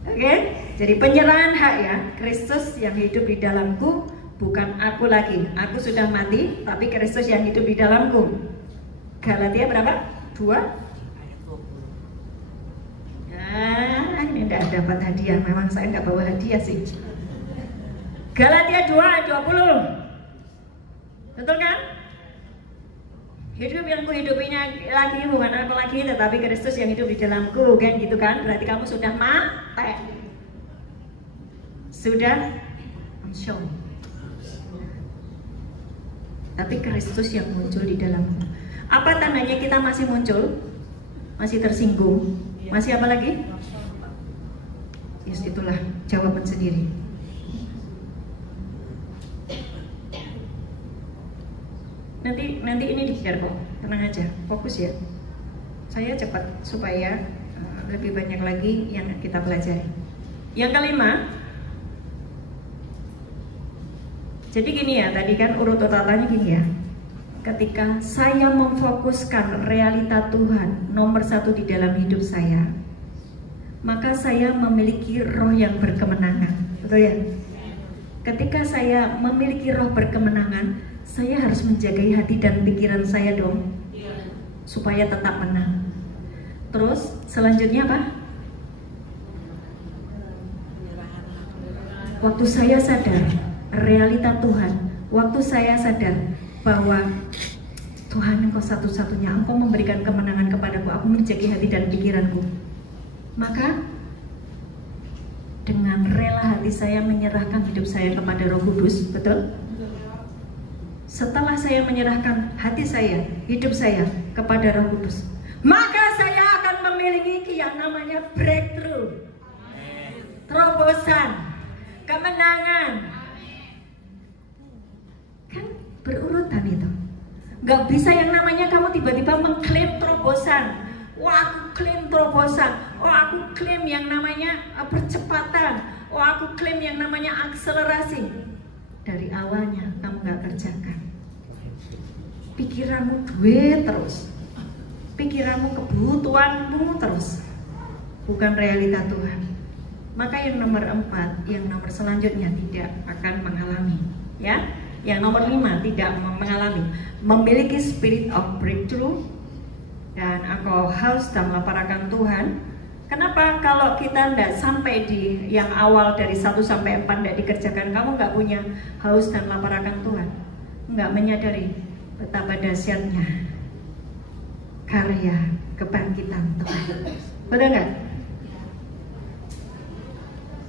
Oke? Jadi penyerahan hak ya, Kristus yang hidup di dalamku, bukan aku lagi. Aku sudah mati, tapi Kristus yang hidup di dalamku. Galatia berapa? 2? Nah, ini tidak dapat hadiah. Memang saya nggak bawa hadiah sih. Galatia 2 ayat 20. Betul kan? Hidup yang kuhidupinya lagi bukan aku lagi, tetapi Kristus yang hidup di dalamku, kan gitu kan? Berarti kamu sudah mati. Sudah show. Tapi Kristus yang muncul di dalammu. Apa tandanya kita masih muncul? Masih tersinggung? Masih apa lagi? Yes, itulah jawaban sendiri. Nanti ini di-share kok. Tenang aja, fokus ya. Saya cepat supaya lebih banyak lagi yang kita pelajari. Yang kelima, jadi gini ya, tadi kan urut totalnya gini ya. Ketika saya memfokuskan realita Tuhan nomor 1 di dalam hidup saya, maka saya memiliki roh yang berkemenangan. Betul ya? Ketika saya memiliki roh berkemenangan, saya harus menjaga hati dan pikiran saya dong, supaya tetap menang. Terus selanjutnya apa? Waktu saya sadar realita Tuhan, waktu saya sadar bahwa Tuhan Engkau satu-satunya, Engkau memberikan kemenangan kepadaku, aku menjaga hati dan pikiranku, maka dengan rela hati saya menyerahkan hidup saya kepada Roh Kudus. Betul? Setelah saya menyerahkan hati saya, hidup saya kepada Roh Kudus, maka saya akan memiliki yang namanya breakthrough, terobosan, kemenangan. Kan berurutan itu. Gak bisa yang namanya kamu tiba-tiba mengklaim terobosan. Wah, aku klaim terobosan. Wah, aku klaim yang namanya percepatan. Wah, aku klaim yang namanya akselerasi. Dari awalnya kamu gak kerjakan. Pikiranmu duit terus. Pikiranmu kebutuhanmu terus. Bukan realita Tuhan. Maka yang nomor 4, yang nomor selanjutnya tidak akan mengalami. Ya, yang nomor 5 tidak mengalami. Memiliki spirit of breakthrough. Dan engkau haus dan melapar akan Tuhan. Kenapa kalau kita tidak sampai di yang awal dari 1 sampai 4 tidak dikerjakan, kamu nggak punya haus dan lapar akan Tuhan, nggak menyadari betapa dahsyatnya karya kebangkitan Tuhan. Betul nggak?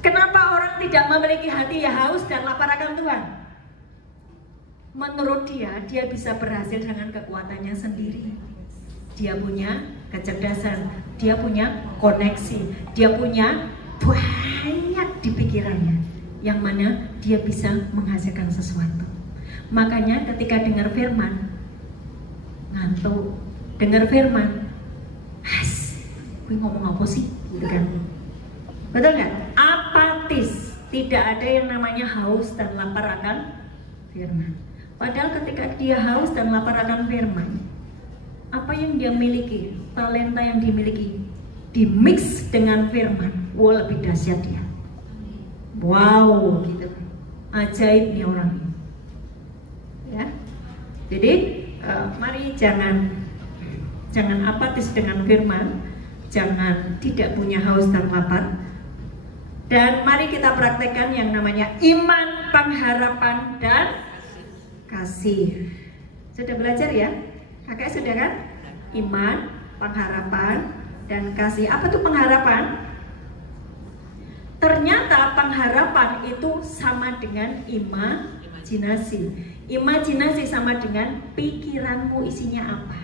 Kenapa orang tidak memiliki hati ya haus dan lapar akan Tuhan? Menurut dia bisa berhasil dengan kekuatannya sendiri. Dia punya kecerdasan, dia punya koneksi, dia punya banyak di pikirannya, yang mana dia bisa menghasilkan sesuatu. Makanya ketika dengar firman, ngantuk, dengar firman, gue ngomong apa sih? Gitu kan? Betul nggak? Apatis, tidak ada yang namanya haus dan lapar akan firman. Padahal ketika dia haus dan lapar akan firman, apa yang dia miliki, talenta yang dimiliki, dimix dengan firman, wow, lebih dahsyat dia. Wow, gitu. Ajaib nih orang. Ya. Jadi mari jangan apatis dengan firman, jangan tidak punya haus dan lapar. Dan mari kita praktekkan yang namanya iman, pengharapan, dan kasih. Sudah belajar ya? Kakak sudah kan? Iman, pengharapan, dan kasih. Apa tuh pengharapan? Ternyata pengharapan itu sama dengan imajinasi. Imajinasi sama dengan pikiranmu isinya apa.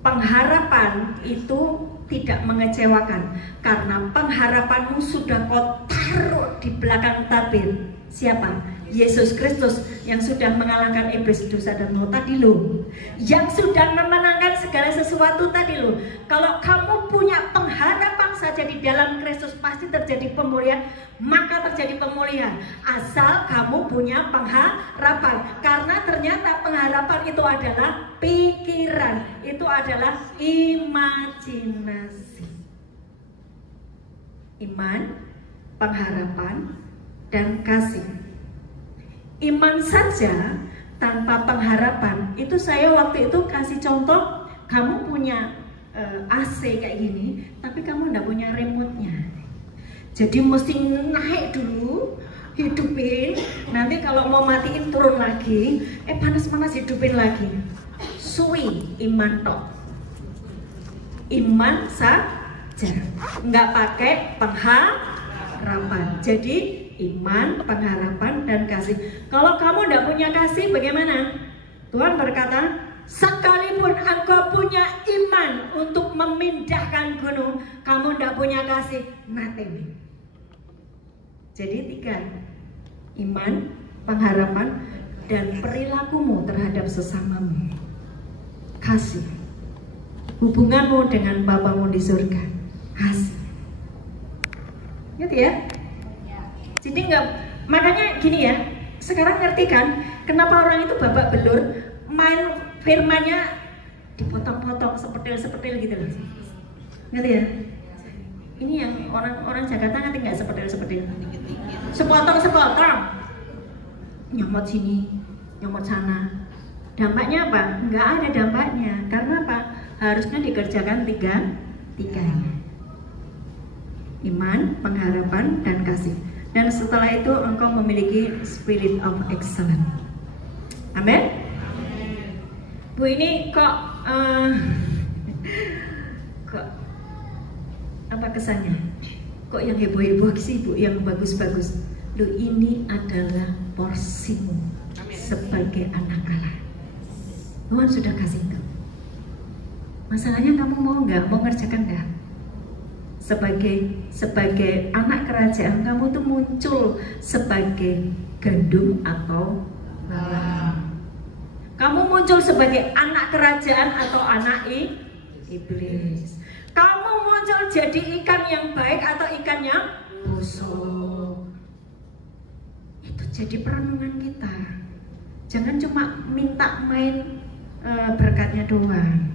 Pengharapan itu tidak mengecewakan, karena pengharapanmu sudah kau taruh di belakang tabir. Siapa? Yesus Kristus yang sudah mengalahkan iblis, dosa dan maut tadi loh, yang sudah memenangkan segala sesuatu tadi loh. Kalau kamu punya pengharapan saja di dalam Kristus, pasti terjadi pemulihan, maka terjadi pemulihan. Asal kamu punya pengharapan, karena ternyata pengharapan itu adalah pikiran, itu adalah imajinasi. Iman, pengharapan, dan kasih. Iman saja tanpa pengharapan, itu saya waktu itu kasih contoh, kamu punya AC kayak gini, tapi kamu nggak punya remote-nya. Jadi mesti naik dulu, hidupin, nanti kalau mau matiin turun lagi, panas-panas hidupin lagi. Suwi iman tok. Iman saja, nggak pakai pengharapan. Jadi iman, pengharapan, dan kasih. Kalau kamu tidak punya kasih, bagaimana? Tuhan berkata, sekalipun engkau punya iman untuk memindahkan gunung, kamu tidak punya kasih, nothing. Jadi 3, iman, pengharapan, dan perilakumu terhadap sesamamu. Kasih. Hubunganmu dengan Bapamu di surga. Kasih. Gitu ya? Jadi enggak, makanya gini ya, sekarang ngerti kan kenapa orang itu babak belur, main firmannya dipotong-potong seperti gitu loh. Ngerti ya? Ini yang orang Jakarta ngerti nggak seperti sepotong-sepotong, nyomot sini, nyomot sana. Dampaknya apa? Nggak ada dampaknya. Karena apa? Harusnya dikerjakan tiganya. Iman, pengharapan, dan kasih. Dan setelah itu engkau memiliki spirit of excellence. Amin. Bu, ini kok apa kesannya? Kok yang heboh-heboh sih, Bu, yang bagus-bagus? Loh, ini adalah porsimu sebagai anak Allah. Tuhan sudah kasih engkau. Masalahnya kamu mau nggak? Mau ngerjakan nggak? Sebagai anak kerajaan, kamu tuh muncul sebagai gandum atau bawang. Kamu muncul sebagai anak kerajaan atau anak iblis. Kamu muncul jadi ikan yang baik atau ikan yang busuk. Itu jadi perenungan kita. Jangan cuma minta main berkatnya doang.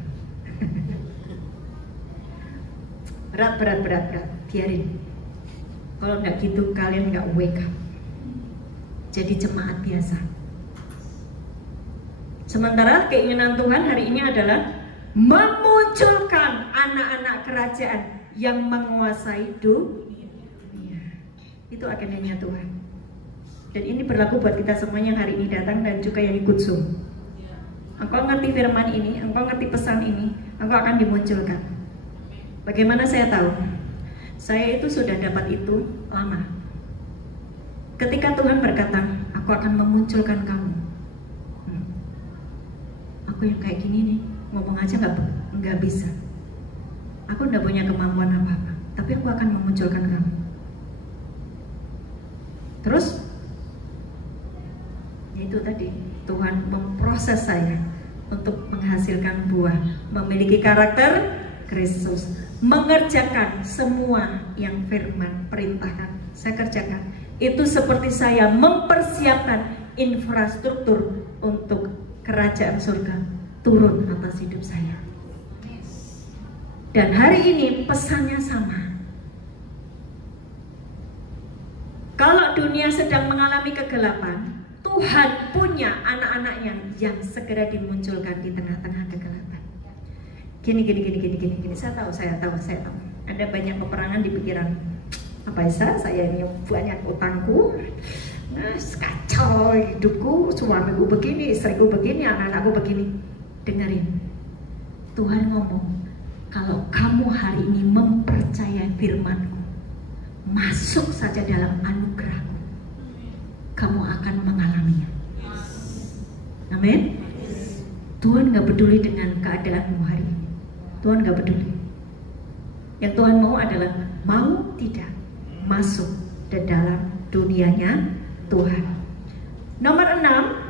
Berat, biarin. Kalau nggak gitu kalian nggak wake up. Jadi jemaat biasa. Sementara keinginan Tuhan hari ini adalah memunculkan anak-anak kerajaan yang menguasai dunia. Itu agendanya Tuhan. Dan ini berlaku buat kita semuanya yang hari ini datang dan juga yang ikut Zoom. Engkau ngerti firman ini, engkau ngerti pesan ini, engkau akan dimunculkan. Bagaimana saya tahu? Saya itu sudah dapat itu lama. Ketika Tuhan berkata, aku akan memunculkan kamu. Aku yang kayak gini nih, ngomong aja nggak bisa. Aku nggak punya kemampuan apa-apa, tapi aku akan memunculkan kamu. Terus, itu tadi Tuhan memproses saya untuk menghasilkan buah, memiliki karakter Kristus, mengerjakan semua yang firman perintahkan. Saya kerjakan. Itu seperti saya mempersiapkan infrastruktur untuk kerajaan surga turun atas hidup saya. Dan hari ini pesannya sama. Kalau dunia sedang mengalami kegelapan, Tuhan punya anak-anaknya yang segera dimunculkan di tengah-tengah kegelapan. Gini. Saya tahu. Ada banyak peperangan di pikiran. Apa Isa? Saya ini banyak utangku. Kacau hidupku, suamiku begini, istriku begini, anak-anakku begini. Dengerin. Tuhan ngomong, kalau kamu hari ini mempercayai firman-Ku, masuk saja dalam anugerah-Ku, kamu akan mengalaminya. Amin. Tuhan gak peduli dengan keadaanmu hari ini. Tuhan gak peduli. Yang Tuhan mau adalah mau tidak masuk ke dalam dunianya Tuhan. Nomor 6.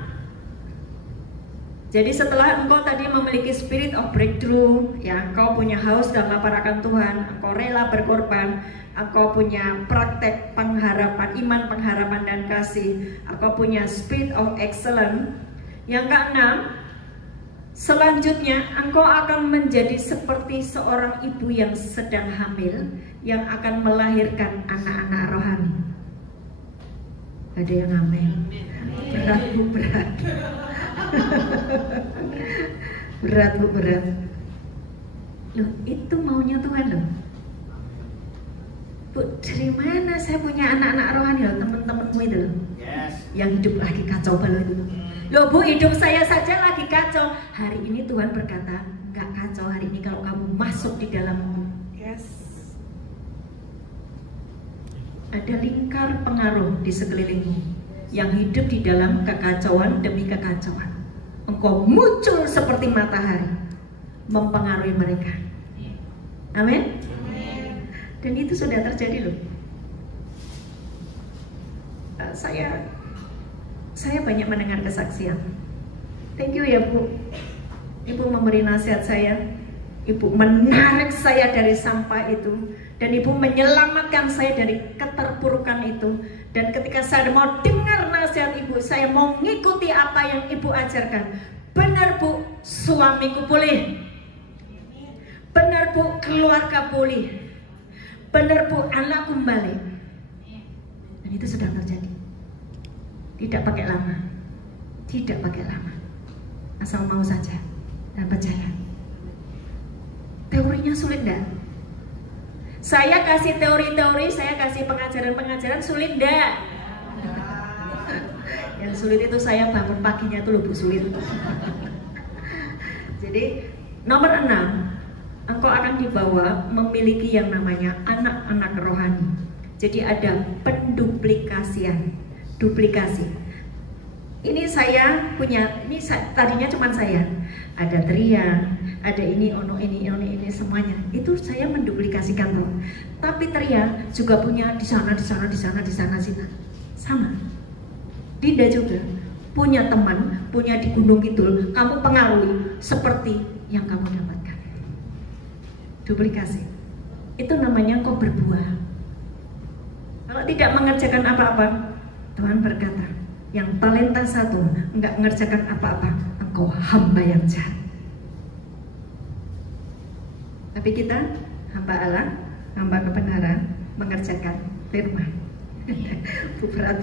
Jadi setelah engkau tadi memiliki spirit of breakthrough, ya, engkau punya haus dan lapar akan Tuhan, engkau rela berkorban, engkau punya praktek pengharapan, iman, pengharapan dan kasih, engkau punya spirit of excellence. Yang keenam, selanjutnya engkau akan menjadi seperti seorang ibu yang sedang hamil, yang akan melahirkan anak-anak rohani. Ada yang amin? Berat. berat. Loh, itu maunya Tuhan loh. Bu, dari mana saya punya anak-anak rohani loh, teman-temanmu itu loh. Yes. Yang hidup lagi kacau balau itu loh. Loh Bu, hidup saya saja lagi kacau. Hari ini Tuhan berkata, nggak kacau hari ini kalau kamu masuk di dalamku. Yes. Ada lingkar pengaruh di sekelilingmu yang hidup di dalam kekacauan demi kekacauan. Engkau muncul seperti matahari, mempengaruhi mereka. Amin. Dan itu sudah terjadi loh. Saya banyak mendengar kesaksian. Thank you ya Bu. Ibu memberi nasihat saya. Ibu menarik saya dari sampah itu, dan Ibu menyelamatkan saya dari keterpurukan itu. Dan ketika saya mau dengar nasihat Ibu, saya mau ngikuti apa yang Ibu ajarkan. Benar Bu, suamiku pulih. Benar Bu, keluarga pulih. Benar Bu, anak kembali. Dan itu sudah terjadi. Tidak pakai lama. Tidak pakai lama. Asal mau saja dan percaya. Teorinya sulit enggak? Saya kasih teori-teori, saya kasih pengajaran-pengajaran, sulit enggak? Yang sulit itu saya bangun paginya tuh lebih sulit. Jadi nomor 6, engkau akan dibawa memiliki yang namanya anak-anak rohani. Jadi ada penduplikasian, duplikasi. Ini saya punya, ini tadinya cuma saya. Ada Tria, ada ini, ini semuanya. Itu saya menduplikasikan loh. Tapi Tria juga punya di sana. Sama. Dinda juga punya teman, punya di Gunung Kidul. Kamu pengaruhi seperti yang kamu dapatkan. Duplikasi. Itu namanya kau berbuah. Kalau tidak mengerjakan apa-apa, Tuhan berkata, yang talenta 1 enggak mengerjakan apa-apa, engkau hamba yang jahat. Tapi kita hamba Allah, hamba kebenaran, mengerjakan firman. Berat.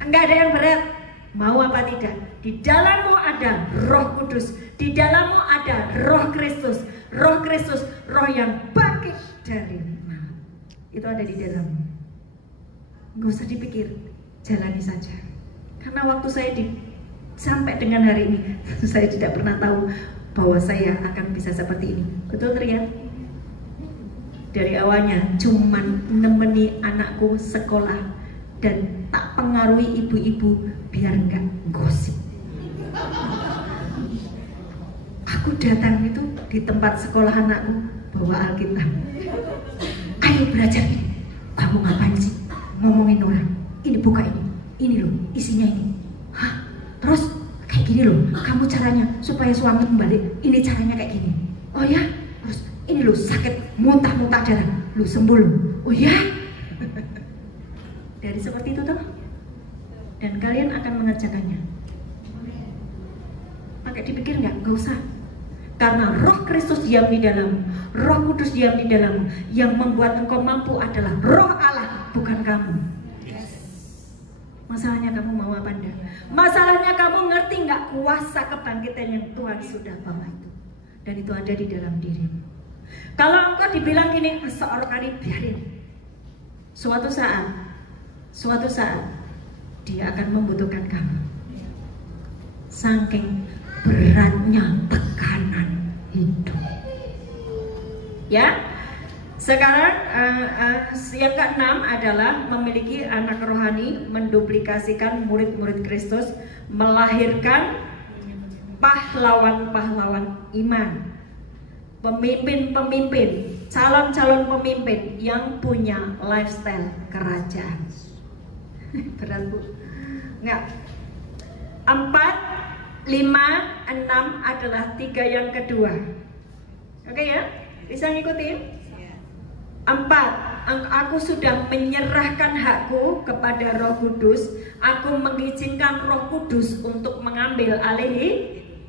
Enggak ada yang berat. Mau apa tidak? Di dalammu ada Roh Kudus, di dalammu ada Roh Kristus, roh yang bangkit dari maut. Itu ada di dalammu. Gak usah dipikir, jalani saja. Karena waktu saya sampai dengan hari ini, saya tidak pernah tahu bahwa saya akan bisa seperti ini. Betul Ria? Dari awalnya cuman nemeni anakku sekolah dan tak pengaruhi ibu-ibu biar nggak gosip. Aku datang itu di tempat sekolah anakku bawa Alkitab. Ayo belajar ini. Kamu ngapain sih? Ngomongin orang. Ini buka ini. Ini loh isinya ini. Hah? Terus kayak gini loh. Kamu caranya supaya suami kembali. Ini caranya kayak gini. Oh ya? Terus ini loh sakit muntah-muntah darah. Lu sembuh loh. Oh ya? Dari seperti itu toh. Dan kalian akan mengerjakannya. Pakai dipikir nggak? Gak usah. Karena Roh Kristus diam di dalammu, Roh Kudus diam di dalammu. Yang membuat engkau mampu adalah Roh Allah, bukan kamu. Masalahnya kamu mau apa enggak? Masalahnya kamu ngerti nggak kuasa kebangkitan yang Tuhan sudah bawa itu. Dan itu ada di dalam dirimu. Kalau engkau dibilang gini, seorang kali biarin. Suatu saat dia akan membutuhkan kamu. Saking beratnya tekanan hidup. Ya. Sekarang yang keenam adalah memiliki anak rohani, menduplikasikan murid-murid Kristus, melahirkan pahlawan-pahlawan iman, pemimpin-pemimpin, calon-calon pemimpin yang punya lifestyle kerajaan. Berat bu? Enggak. 4, 5, 6 adalah 3 yang kedua. Oke ya? Bisa ngikutin? 4, aku sudah menyerahkan hakku kepada Roh Kudus. Aku mengizinkan Roh Kudus untuk mengambil alih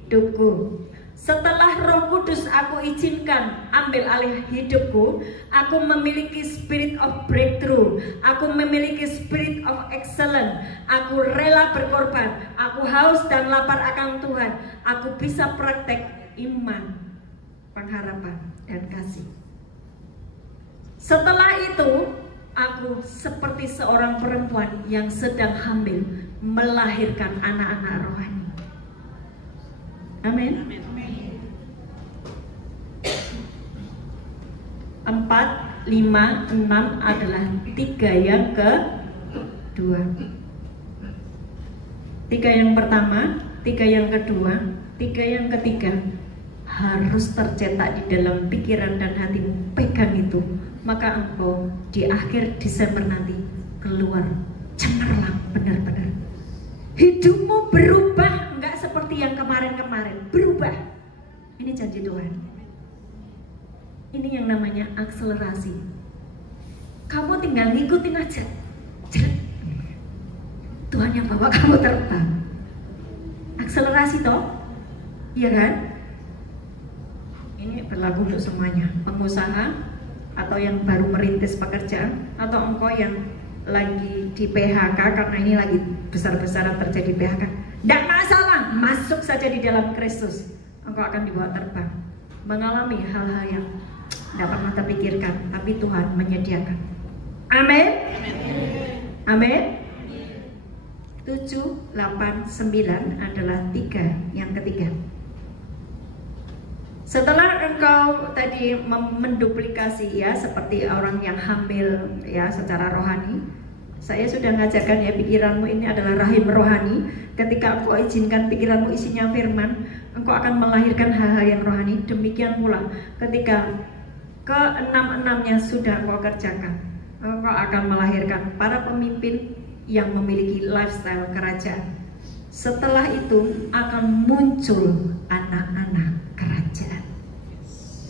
hidupku. Setelah Roh Kudus aku izinkan ambil alih hidupku, aku memiliki spirit of breakthrough. Aku memiliki spirit of excellence. Aku rela berkorban. Aku haus dan lapar akan Tuhan. Aku bisa praktek iman, pengharapan, dan kasih. Setelah itu, aku seperti seorang perempuan yang sedang hamil melahirkan anak-anak rohani. Amin. 4, 5, 6 adalah 3 yang kedua. 3 yang pertama, 3 yang kedua, 3 yang ketiga harus tercetak di dalam pikiran dan hatimu. Pegang itu, maka engkau di akhir Desember nanti keluar cemerlang benar-benar. Hidupmu berubah, enggak seperti yang kemarin-kemarin, berubah. Ini janji Tuhan. Ini yang namanya akselerasi. Kamu tinggal ngikutin aja. Tuhan yang bawa kamu terbang. Akselerasi toh, iya kan? Ini berlaku untuk semuanya. Pengusaha atau yang baru merintis pekerjaan, atau engkau yang lagi di PHK karena ini lagi besar-besaran terjadi PHK. Tidak masalah, masuk saja di dalam Kristus. Engkau akan dibawa terbang, mengalami hal-hal yang tidak pernah terpikirkan, tapi Tuhan menyediakan. Amin. Amin. 7, 8, 9 adalah 3 yang ketiga. Setelah engkau tadi menduplikasi ya seperti orang yang hamil ya secara rohani, saya sudah mengajarkan ya pikiranmu ini adalah rahim rohani. Ketika engkau izinkan pikiranmu isinya firman, engkau akan melahirkan hal-hal yang rohani. Demikian pula ketika ke-6-6-nya sudah engkau kerjakan, engkau akan melahirkan para pemimpin yang memiliki lifestyle kerajaan. Setelah itu akan muncul anak-anak kerajaan.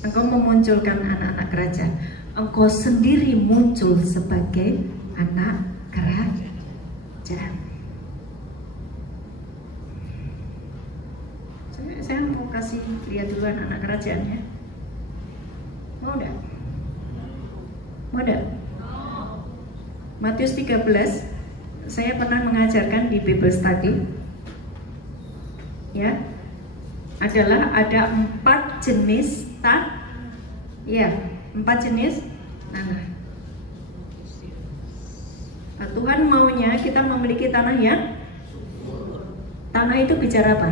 Engkau memunculkan anak-anak kerajaan. Engkau sendiri muncul sebagai anak kerajaan. Saya mau kasih lihat duluan anak kerajaannya. Mau enggak? Mau enggak? Matius 13 saya pernah mengajarkan di Bible Study, ya, adalah ada 4 jenis ya, 4 jenis tanah. Nah, Tuhan maunya kita memiliki tanah yang tanah itu bicara apa?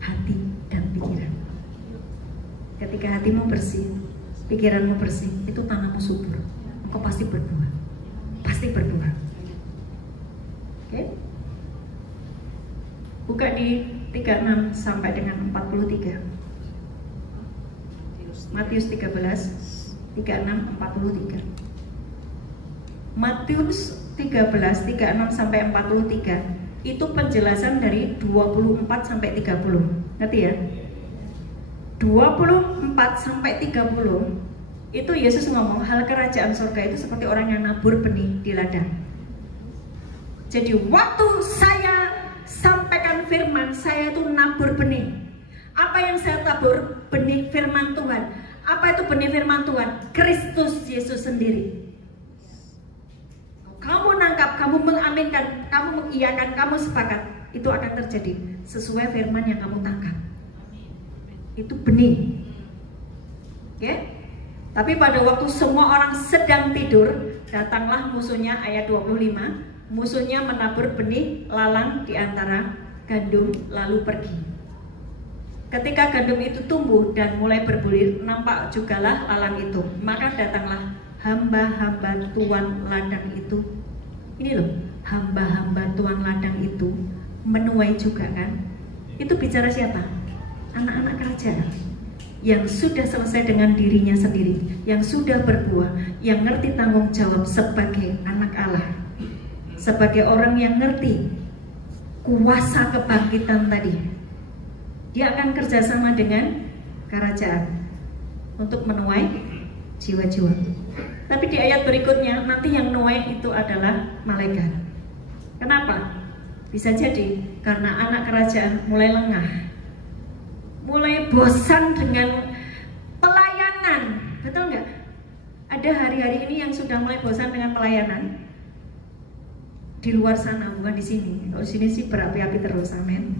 Hati dan pikiran. Ketika hatimu bersih, pikiranmu bersih, itu tanahmu subur. Engkau pasti berbuah. Pasti berbuah. Oke? Buka di 36 sampai dengan 43. Matius 13 36 43. Matius 13 36 sampai 43 itu penjelasan dari 24 sampai 30. Ngerti ya? 24 sampai 30 itu Yesus ngomong hal kerajaan surga itu seperti orang yang nabur benih di ladang. Jadi waktu saya sampaikan firman, saya itu nabur benih. Apa yang saya tabur? Benih firman Tuhan. Apa itu benih firman Tuhan? Kristus Yesus sendiri. Kamu nangkap, kamu mengaminkan, kamu mengiyakan, kamu sepakat, itu akan terjadi sesuai firman yang kamu tangkap. Itu benih. Oke? Tapi pada waktu semua orang sedang tidur, datanglah musuhnya, ayat 25. Musuhnya menabur benih lalang di antara gandum lalu pergi. Ketika gandum itu tumbuh dan mulai berbulir, nampak jugalah lalang itu. Maka datanglah hamba-hamba tuan ladang itu. Ini loh, hamba-hamba tuan ladang itu menuai juga kan. Itu bicara siapa? Anak-anak kerajaan yang sudah selesai dengan dirinya sendiri, yang sudah berbuah, yang ngerti tanggung jawab sebagai anak Allah, sebagai orang yang ngerti kuasa kebangkitan tadi. Dia akan kerjasama dengan kerajaan untuk menuai jiwa-jiwa. Tapi di ayat berikutnya nanti yang nuai itu adalah malaikat. Kenapa? Bisa jadi karena anak kerajaan mulai lengah, mulai bosan dengan pelayanan. Betul nggak? Ada hari-hari ini yang sudah mulai bosan dengan pelayanan. Di luar sana, bukan di sini. Kalau di sini sih berapi-api terus, amin.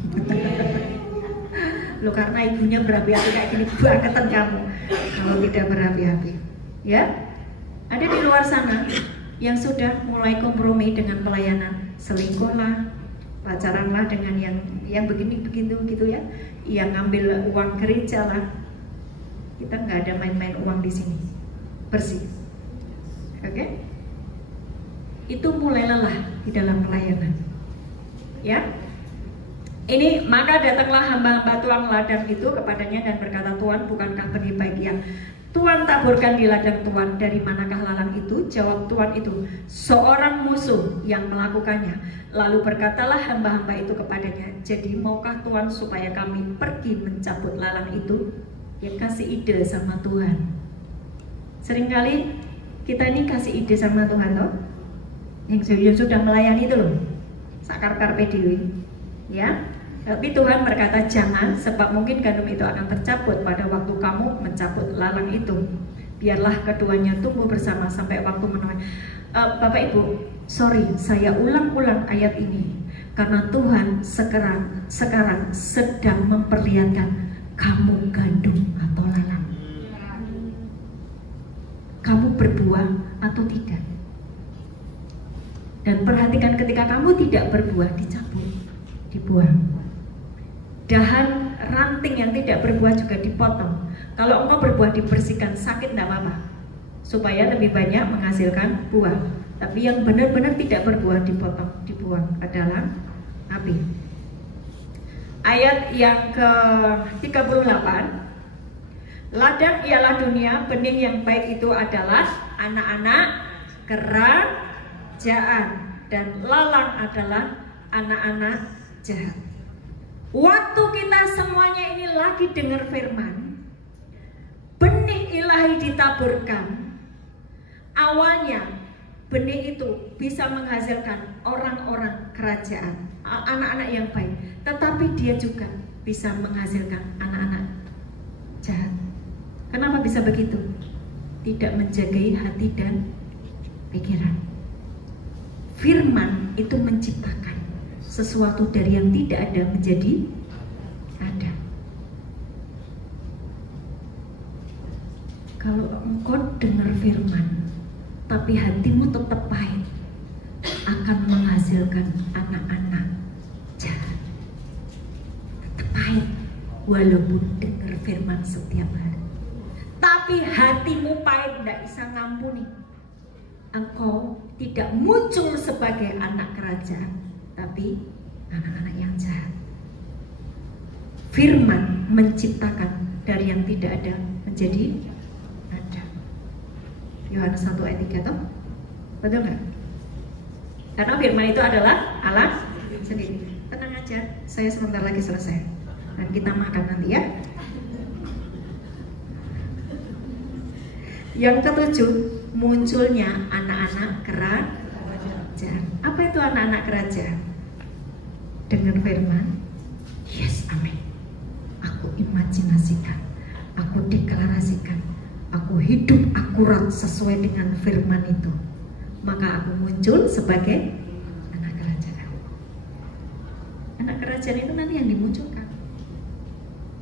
Lo karena ibunya berapi-api kayak gini, bangetan kamu. Kalau tidak berapi-api, ya. Ada di luar sana yang sudah mulai kompromi dengan pelayanan, selingkuhlah, pacaranlah dengan yang begini-begitu gitu ya, yang ngambil uang gereja lah. Kita nggak ada main-main uang di sini, bersih, oke? Itu mulai lelah di dalam pelayanan, ya. Ini maka datanglah hamba-hamba tuan ladang itu kepadanya dan berkata, Tuhan, bukankah benih baik yang Tuhan taburkan di ladang Tuhan? Dari manakah lalang itu? Jawab Tuhan itu, seorang musuh yang melakukannya. Lalu berkatalah hamba-hamba itu kepadanya, jadi maukah Tuhan supaya kami pergi mencabut lalang itu? Ya, kasih ide sama Tuhan. Seringkali kita ini kasih ide sama Tuhan toh, yang sudah melayani itu loh, sakar karpe dewi, ya. Tapi Tuhan berkata jangan, sebab mungkin gandum itu akan tercabut pada waktu kamu mencabut lalang itu. Biarlah keduanya tumbuh bersama sampai waktu menuai. Bapak Ibu, sorry, saya ulang-ulang ayat ini karena Tuhan sekarang sedang memperlihatkan kamu gandum atau lalang. Kamu berbuah atau tidak. Dan perhatikan ketika kamu tidak berbuah, dicabut, dibuang. Dahan ranting yang tidak berbuah juga dipotong. Kalau engkau berbuah dibersihkan, sakit tidak apa-apa, supaya lebih banyak menghasilkan buah. Tapi yang benar-benar tidak berbuah dipotong, dibuang ke dalam api. Ayat yang ke-38, ladang ialah dunia, benih yang baik itu adalah anak-anak kerajaan, dan lalang adalah anak-anak jahat. Waktu kita semuanya ini lagi dengar firman, benih ilahi ditaburkan. Awalnya benih itu bisa menghasilkan orang-orang kerajaan, anak-anak yang baik, tetapi dia juga bisa menghasilkan anak-anak jahat. Kenapa bisa begitu? tidak menjagai hati dan pikiran. Firman itu menciptakan sesuatu dari yang tidak ada menjadi ada. Kalau engkau dengar firman tapi hatimu tetap pahit, akan menghasilkan anak-anak jahat. Tetap pahit walaupun dengar firman setiap hari, tapi hatimu pahit, tidak bisa ngampuni. Engkau tidak muncul sebagai anak kerajaan, tapi anak-anak yang jahat. Firman menciptakan dari yang tidak ada menjadi ada. Yohanes 1 ayat 3 toh? Betul nggak? Karena firman itu adalah Allah sendiri. Tenang aja, saya sebentar lagi selesai dan kita makan nanti ya. Yang ketujuh, munculnya anak-anak kerajaan. Apa itu anak-anak kerajaan? Dengan firman, yes, amin. Aku imajinasikan, aku deklarasikan, aku hidup akurat sesuai dengan firman itu, maka aku muncul sebagai anak kerajaan. Anak kerajaan itu nanti yang dimunculkan.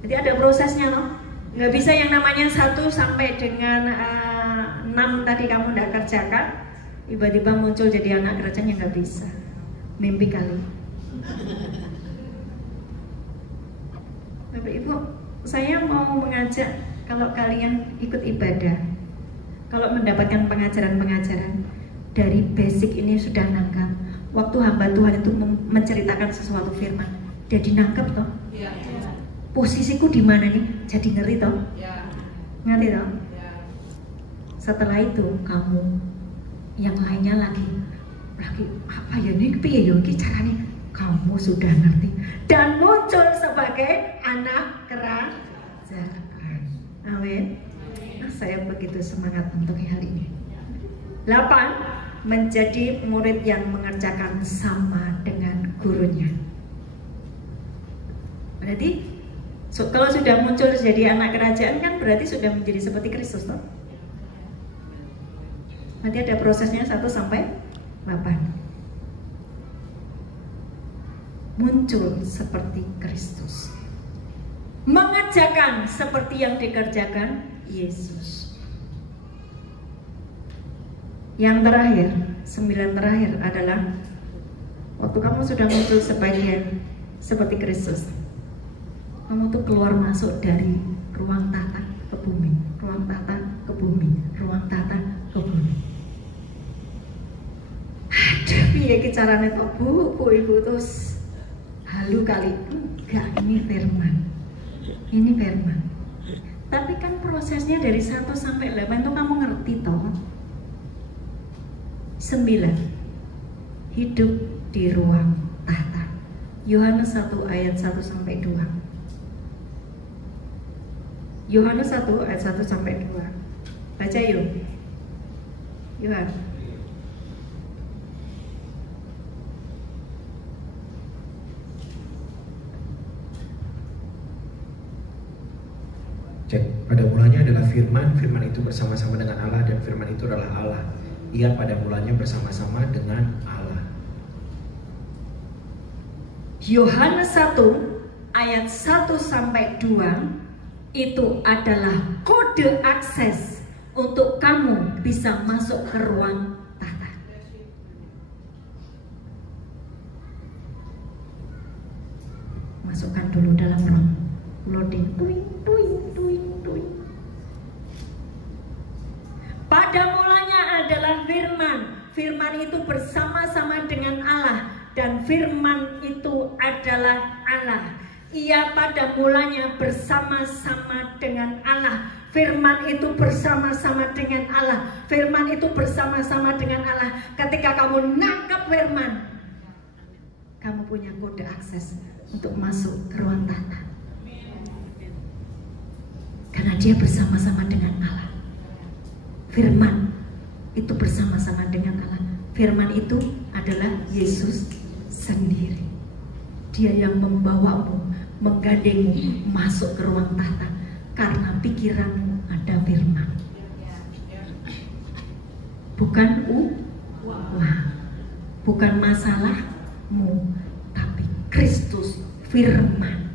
Jadi ada prosesnya loh. Nggak bisa yang namanya 1 sampai dengan 6 tadi kamu nggak kerjakan, tiba-tiba muncul jadi anak kerajaan, yang nggak bisa. Mimpi kali. Bapak Ibu, saya mau mengajak kalau kalian ikut ibadah, kalau mendapatkan pengajaran-pengajaran dari basic ini sudah nangkap. Waktu hamba Tuhan itu menceritakan sesuatu firman, jadi nangkep toh. Ya. Posisiku di mana nih? Jadi ngerti toh? Ya. Ngerti toh? Ya. Setelah itu kamu yang lainnya lagi apa ya nih? Piye yo iki carane? Kamu sudah ngerti dan muncul sebagai anak kerajaan. Amin. Nah, saya begitu semangat untuk hari ini. 8. Menjadi murid yang mengerjakan sama dengan gurunya. Berarti kalau sudah muncul jadi anak kerajaan kan berarti sudah menjadi seperti Kristus toh? Nanti ada prosesnya 1 sampai 8. Muncul seperti Kristus, mengerjakan seperti yang dikerjakan Yesus. Yang terakhir, 9 terakhir adalah waktu kamu sudah muncul seperti Kristus, kamu tuh keluar masuk dari ruang tata ke bumi, ruang tata ke bumi, ruang tata ke bumi. Aduh, piye iki carane kok Bu Ibu terus halu kali. Enggak, ini firman. Ini firman. Tapi kan prosesnya dari 1 sampai 8 itu kamu ngerti toh. 9. Hidup di ruang tahta. Yohanes 1 ayat 1 sampai 2. Yohanes 1 ayat 1 sampai 2. Baca yuk. Yohanes. Pada mulanya adalah firman, firman itu bersama-sama dengan Allah, dan firman itu adalah Allah. Ia pada mulanya bersama-sama dengan Allah. Yohanes 1 ayat 1 sampai 2 itu adalah kode akses untuk kamu bisa masuk ke ruang tahta. Masukkan dulu dalam ruang loading. Tuing, tuing, tuing, tuing. Pada mulanya adalah firman. Firman itu bersama-sama dengan Allah, dan firman itu adalah Allah. Ia pada mulanya bersama-sama dengan Allah. Firman itu bersama-sama dengan Allah. Firman itu bersama-sama dengan Allah. Ketika kamu nangkap firman, kamu punya kode akses untuk masuk ke ruang tahta. Karena dia bersama-sama dengan Allah. Firman itu bersama-sama dengan Allah. Firman itu adalah Yesus sendiri. Dia yang membawamu, menggandengmu masuk ke ruang tahta, karena pikiranmu ada firman. bukan uang, bukan masalahmu, tapi Kristus firman.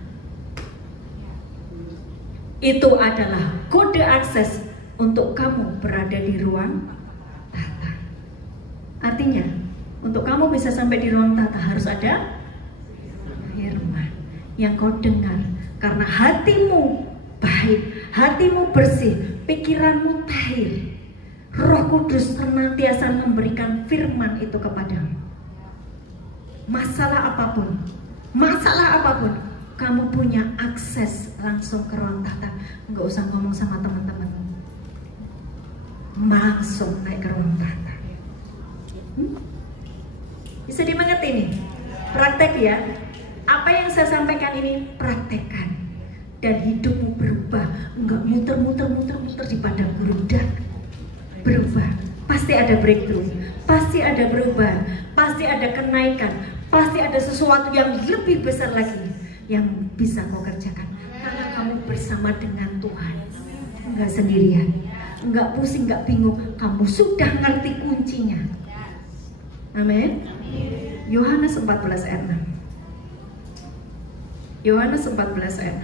Itu adalah kode akses untuk kamu berada di ruang tata. Artinya, untuk kamu bisa sampai di ruang tata harus ada firman yang kau dengar. Karena hatimu baik, hatimu bersih, pikiranmu tahir, Roh Kudus senantiasa memberikan firman itu kepadamu. Masalah apapun, kamu punya akses langsung ke ruang tata. Nggak usah ngomong sama teman-teman, langsung naik ke ruang tata. Bisa dimengerti nih? Praktek ya. Apa yang saya sampaikan ini praktekkan, dan hidupmu berubah. Enggak muter-muter di padang gurun. Berubah. Pasti ada breakthrough, pasti ada perubahan, pasti ada kenaikan, pasti ada sesuatu yang lebih besar lagi yang bisa kau kerjakan. Karena kamu bersama dengan Tuhan, enggak sendirian, enggak pusing, enggak bingung. Kamu sudah ngerti kuncinya. Amin. Yohanes 14 ayat 6. Yohanes 14 ayat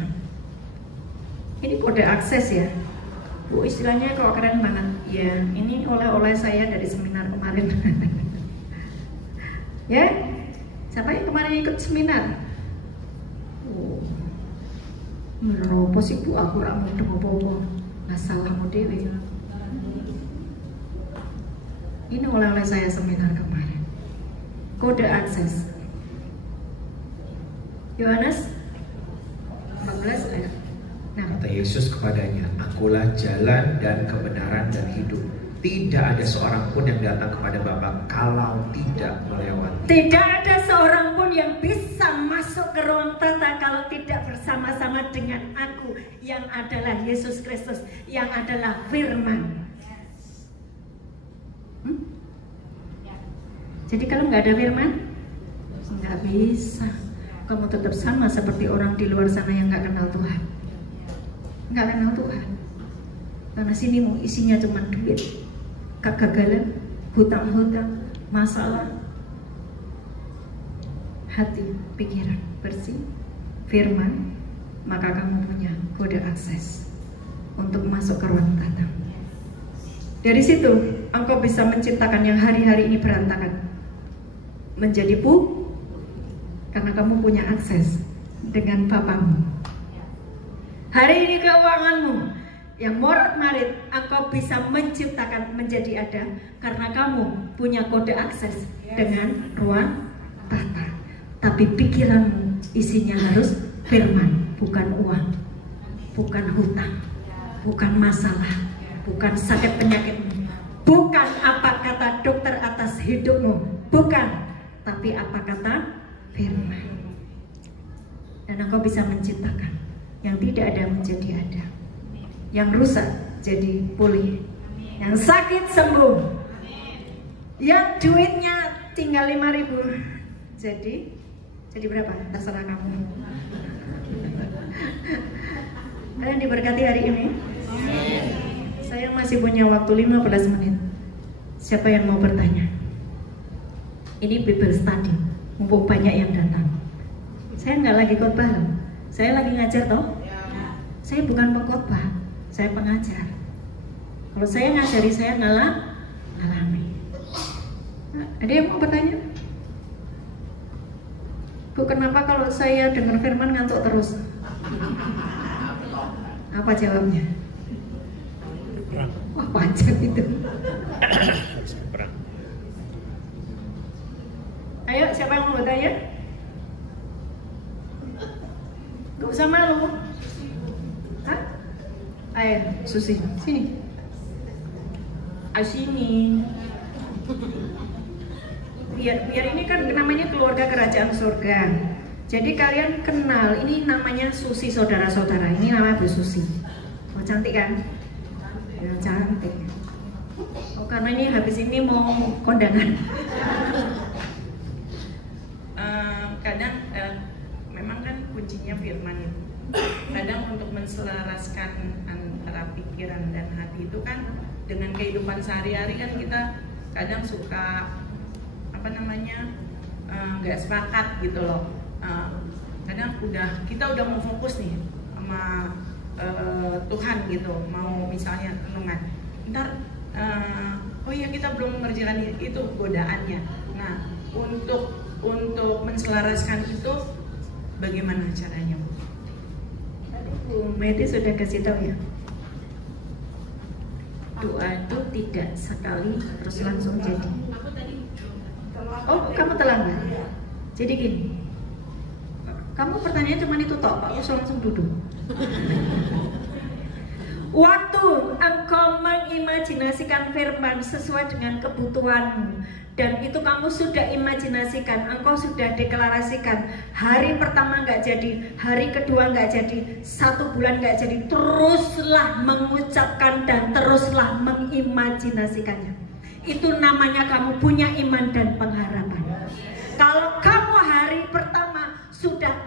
6. Ini kode akses ya. Bu, istilahnya kok keren banget. Ya, ini oleh-oleh saya dari seminar kemarin. Ya, siapa yang kemarin ikut seminar? Oh, ngeropo sih Bu, aku rak mudeng apa-apa. Masalahmu dewe. Ini oleh-oleh saya seminar kemarin. Kode akses. Yohanes 14 ayat. Nah, kata Yesus kepadanya, akulah jalan dan kebenaran dan hidup. Tidak ada seorang pun yang datang kepada Bapa kalau tidak melewati. Tidak ada seorang pun yang bisa masuk ke ruang tata kalau tidak bersama-sama dengan aku, yang adalah Yesus Kristus, yang adalah firman. Jadi kalau nggak ada firman, nggak bisa. Kamu tetap sama seperti orang di luar sana yang nggak kenal Tuhan. Nggak kenal Tuhan. Karena sini isinya cuma duit, kegagalan, hutang-hutang, masalah. Hati, pikiran bersih, firman, maka kamu punya kode akses untuk masuk ke ruang tata. Dari situ engkau bisa menciptakan yang hari-hari ini berantakan menjadi karena kamu punya akses dengan Bapamu. Hari ini keuanganmu yang morat-marit engkau bisa menciptakan menjadi ada karena kamu punya kode akses dengan ruang tata. Tapi pikiranmu isinya harus firman, bukan uang, bukan hutang, bukan masalah, bukan sakit penyakitmu, bukan apa kata dokter atas hidupmu, bukan, tapi apa kata firman. Dan engkau bisa menciptakan yang tidak ada menjadi ada, yang rusak jadi pulih, yang sakit sembuh, yang duitnya tinggal 5.000 jadi berapa? Terserah kamu. Kalian diberkati hari ini. Saya masih punya waktu 15 menit. Siapa yang mau bertanya? Ini Bible study, mumpung banyak yang datang. Saya nggak lagi khotbah loh. Saya lagi ngajar toh. Saya bukan pengkhotbah, saya pengajar. Kalau saya ngajari, saya ngalami. Nah, ada yang mau bertanya? Bu, kenapa kalau saya dengar firman ngantuk terus? Apa jawabnya? Wah, panjang itu. Ayo, siapa yang mau bertanya? Gak usah malu. Hah? Ayo, Susi, sini. Sini. Biar ini kan namanya keluarga kerajaan surga. Jadi kalian kenal, ini namanya Susi, saudara-saudara. Ini namanya Bu Susi. Oh, cantik kan? Ya, cantik. Oh, karena ini habis ini mau kondangan. Kadang memang kan kuncinya firman itu. Kadang untuk menselaraskan antara pikiran dan hati itu kan dengan kehidupan sehari-hari kan kita kadang suka nggak sepakat gitu loh. Kadang kita udah mau fokus nih sama Tuhan gitu, mau misalnya renungan, ntar oh iya kita belum mengerjakan itu, godaannya. Nah, untuk menselaraskan itu bagaimana caranya, Bu? Tadi Bu Meti sudah kasih tahu ya, doa itu tidak sekali terus langsung jadi. Oh, kamu terlambat. Jadi gini, kamu pertanyaan cuma itu toh, aku langsung duduk. Waktu engkau mengimajinasikan firman sesuai dengan kebutuhanmu, dan itu kamu sudah imajinasikan, engkau sudah deklarasikan, hari pertama nggak jadi, hari kedua nggak jadi, 1 bulan nggak jadi, teruslah mengucapkan dan teruslah mengimajinasikannya. Itu namanya kamu punya iman dan pengharapan. Kalau kamu hari pertama sudah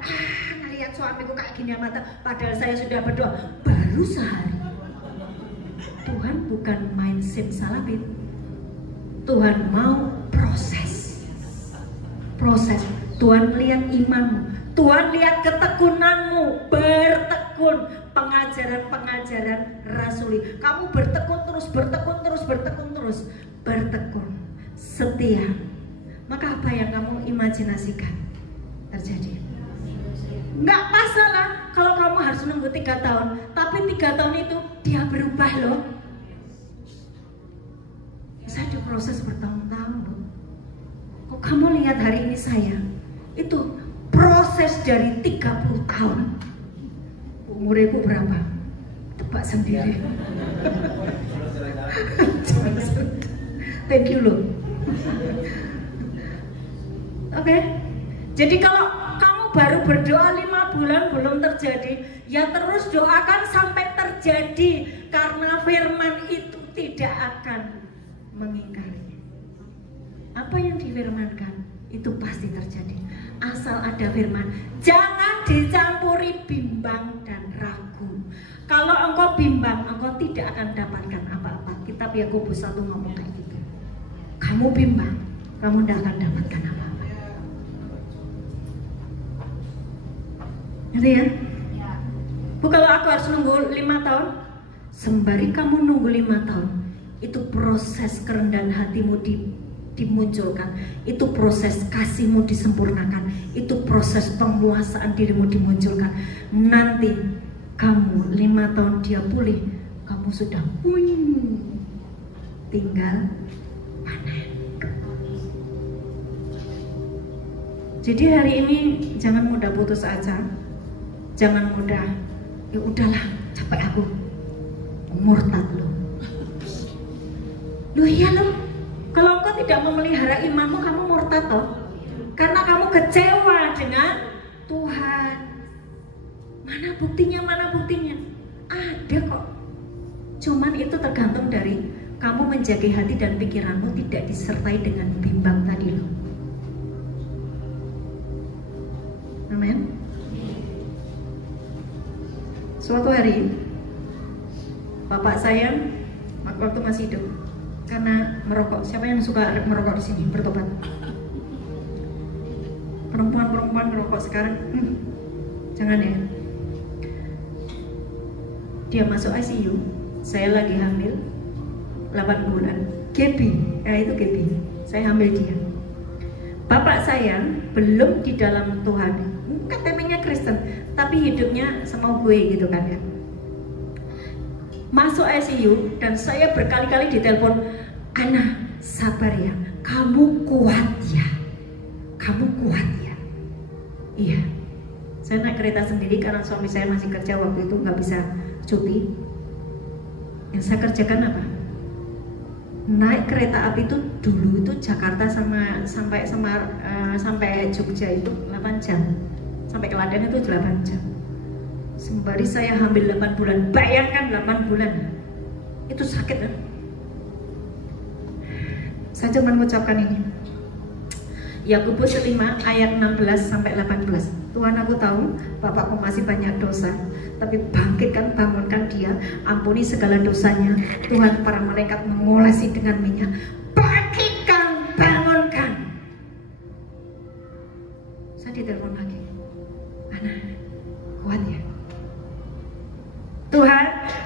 ngelihat suamiku kayak gini mata, padahal saya sudah berdoa baru sehari. Tuhan bukan main simsalabim. Tuhan mau proses. Tuhan lihat imanmu, Tuhan lihat ketekunanmu, bertekun, pengajaran-pengajaran rasuli. Kamu bertekun terus, bertekun, setia. Maka apa yang kamu imajinasikan terjadi. Nggak masalah kalau kamu harus nunggu 3 tahun, tapi 3 tahun itu dia berubah loh. Saya diproses bertahun-tahun loh. Kok kamu lihat hari ini saya, itu proses dari 30 tahun. Umur ibu berapa? Tebak sendiri. Thank you loh. Oke. Jadi kalau kamu baru berdoa 5 bulan belum terjadi, ya terus doakan sampai terjadi, karena firman itu tidak akan mengingkari. Apa yang difirmankan itu pasti terjadi. Asal ada firman, jangan dicampuri bimbang dan ragu. Kalau engkau bimbang, engkau tidak akan dapatkan apa-apa. Kitab Yakobus 1 ngomong kayak gitu. Kamu bimbang, kamu tidak akan dapatkan apa-apa. Ngerti ya? Bu, kalau aku harus nunggu 5 tahun, sembari kamu nunggu 5 tahun, itu proses kerendahan hatimu dimunculkan, itu proses kasihmu disempurnakan, itu proses penguasaan dirimu dimunculkan. Nanti kamu 5 tahun dia pulih, kamu sudah tinggal panen. Jadi hari ini jangan mudah putus asa, jangan mudah ya udahlah capek aku, murtad loh. Loh iya loh, kalau engkau tidak memelihara imanmu, kamu murtad toh. Karena kamu kecewa dengan Tuhan. Mana buktinya? Ada kok. Cuman itu tergantung dari kamu menjaga hati dan pikiranmu tidak disertai dengan bimbang tadi loh. Amin. Suatu hari bapak saya waktu masih hidup, karena merokok. Siapa yang suka merokok di sini? Bertobat. Perempuan merokok sekarang, jangan ya. Dia masuk ICU, saya lagi hamil 8 bulan. Itu Gaby. Saya hamil dia. Bapak saya belum di dalam Tuhan, kan temanya Kristen, tapi hidupnya sama gue gitu kan ya. Masuk ICU dan saya berkali-kali ditelepon, Ana sabar ya, kamu kuat ya, iya. Saya naik kereta sendiri karena suami saya masih kerja waktu itu, nggak bisa cuti. Yang saya kerjakan apa? Naik kereta api itu dulu itu Jakarta sampai Jogja itu 8 jam, sampai Klaten itu 8 jam. Sembari saya hamil 8 bulan, bayangkan 8 bulan, itu sakit kan? Saya cuma mengucapkan ini, Yakobus 5 ayat 16 sampai 18. Tuhan, aku tahu bapakku masih banyak dosa, tapi bangkitkan, bangunkan dia, ampuni segala dosanya. Tuhan, para malaikat mengolesi dengan minyak. Bangkit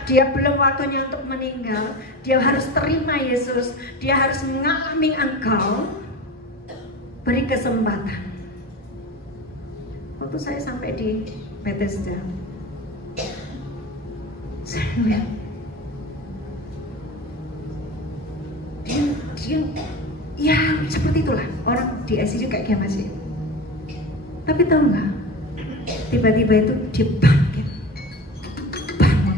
dia belum waktunya untuk meninggal, dia harus terima Yesus, dia harus mengalami engkau. Beri kesempatan. Waktu saya sampai di Bethesda, saya lihat dia ya seperti itulah orang di ICU kayak dia masih. Tapi tahu nggak, tiba-tiba itu dia bangkit, bangun.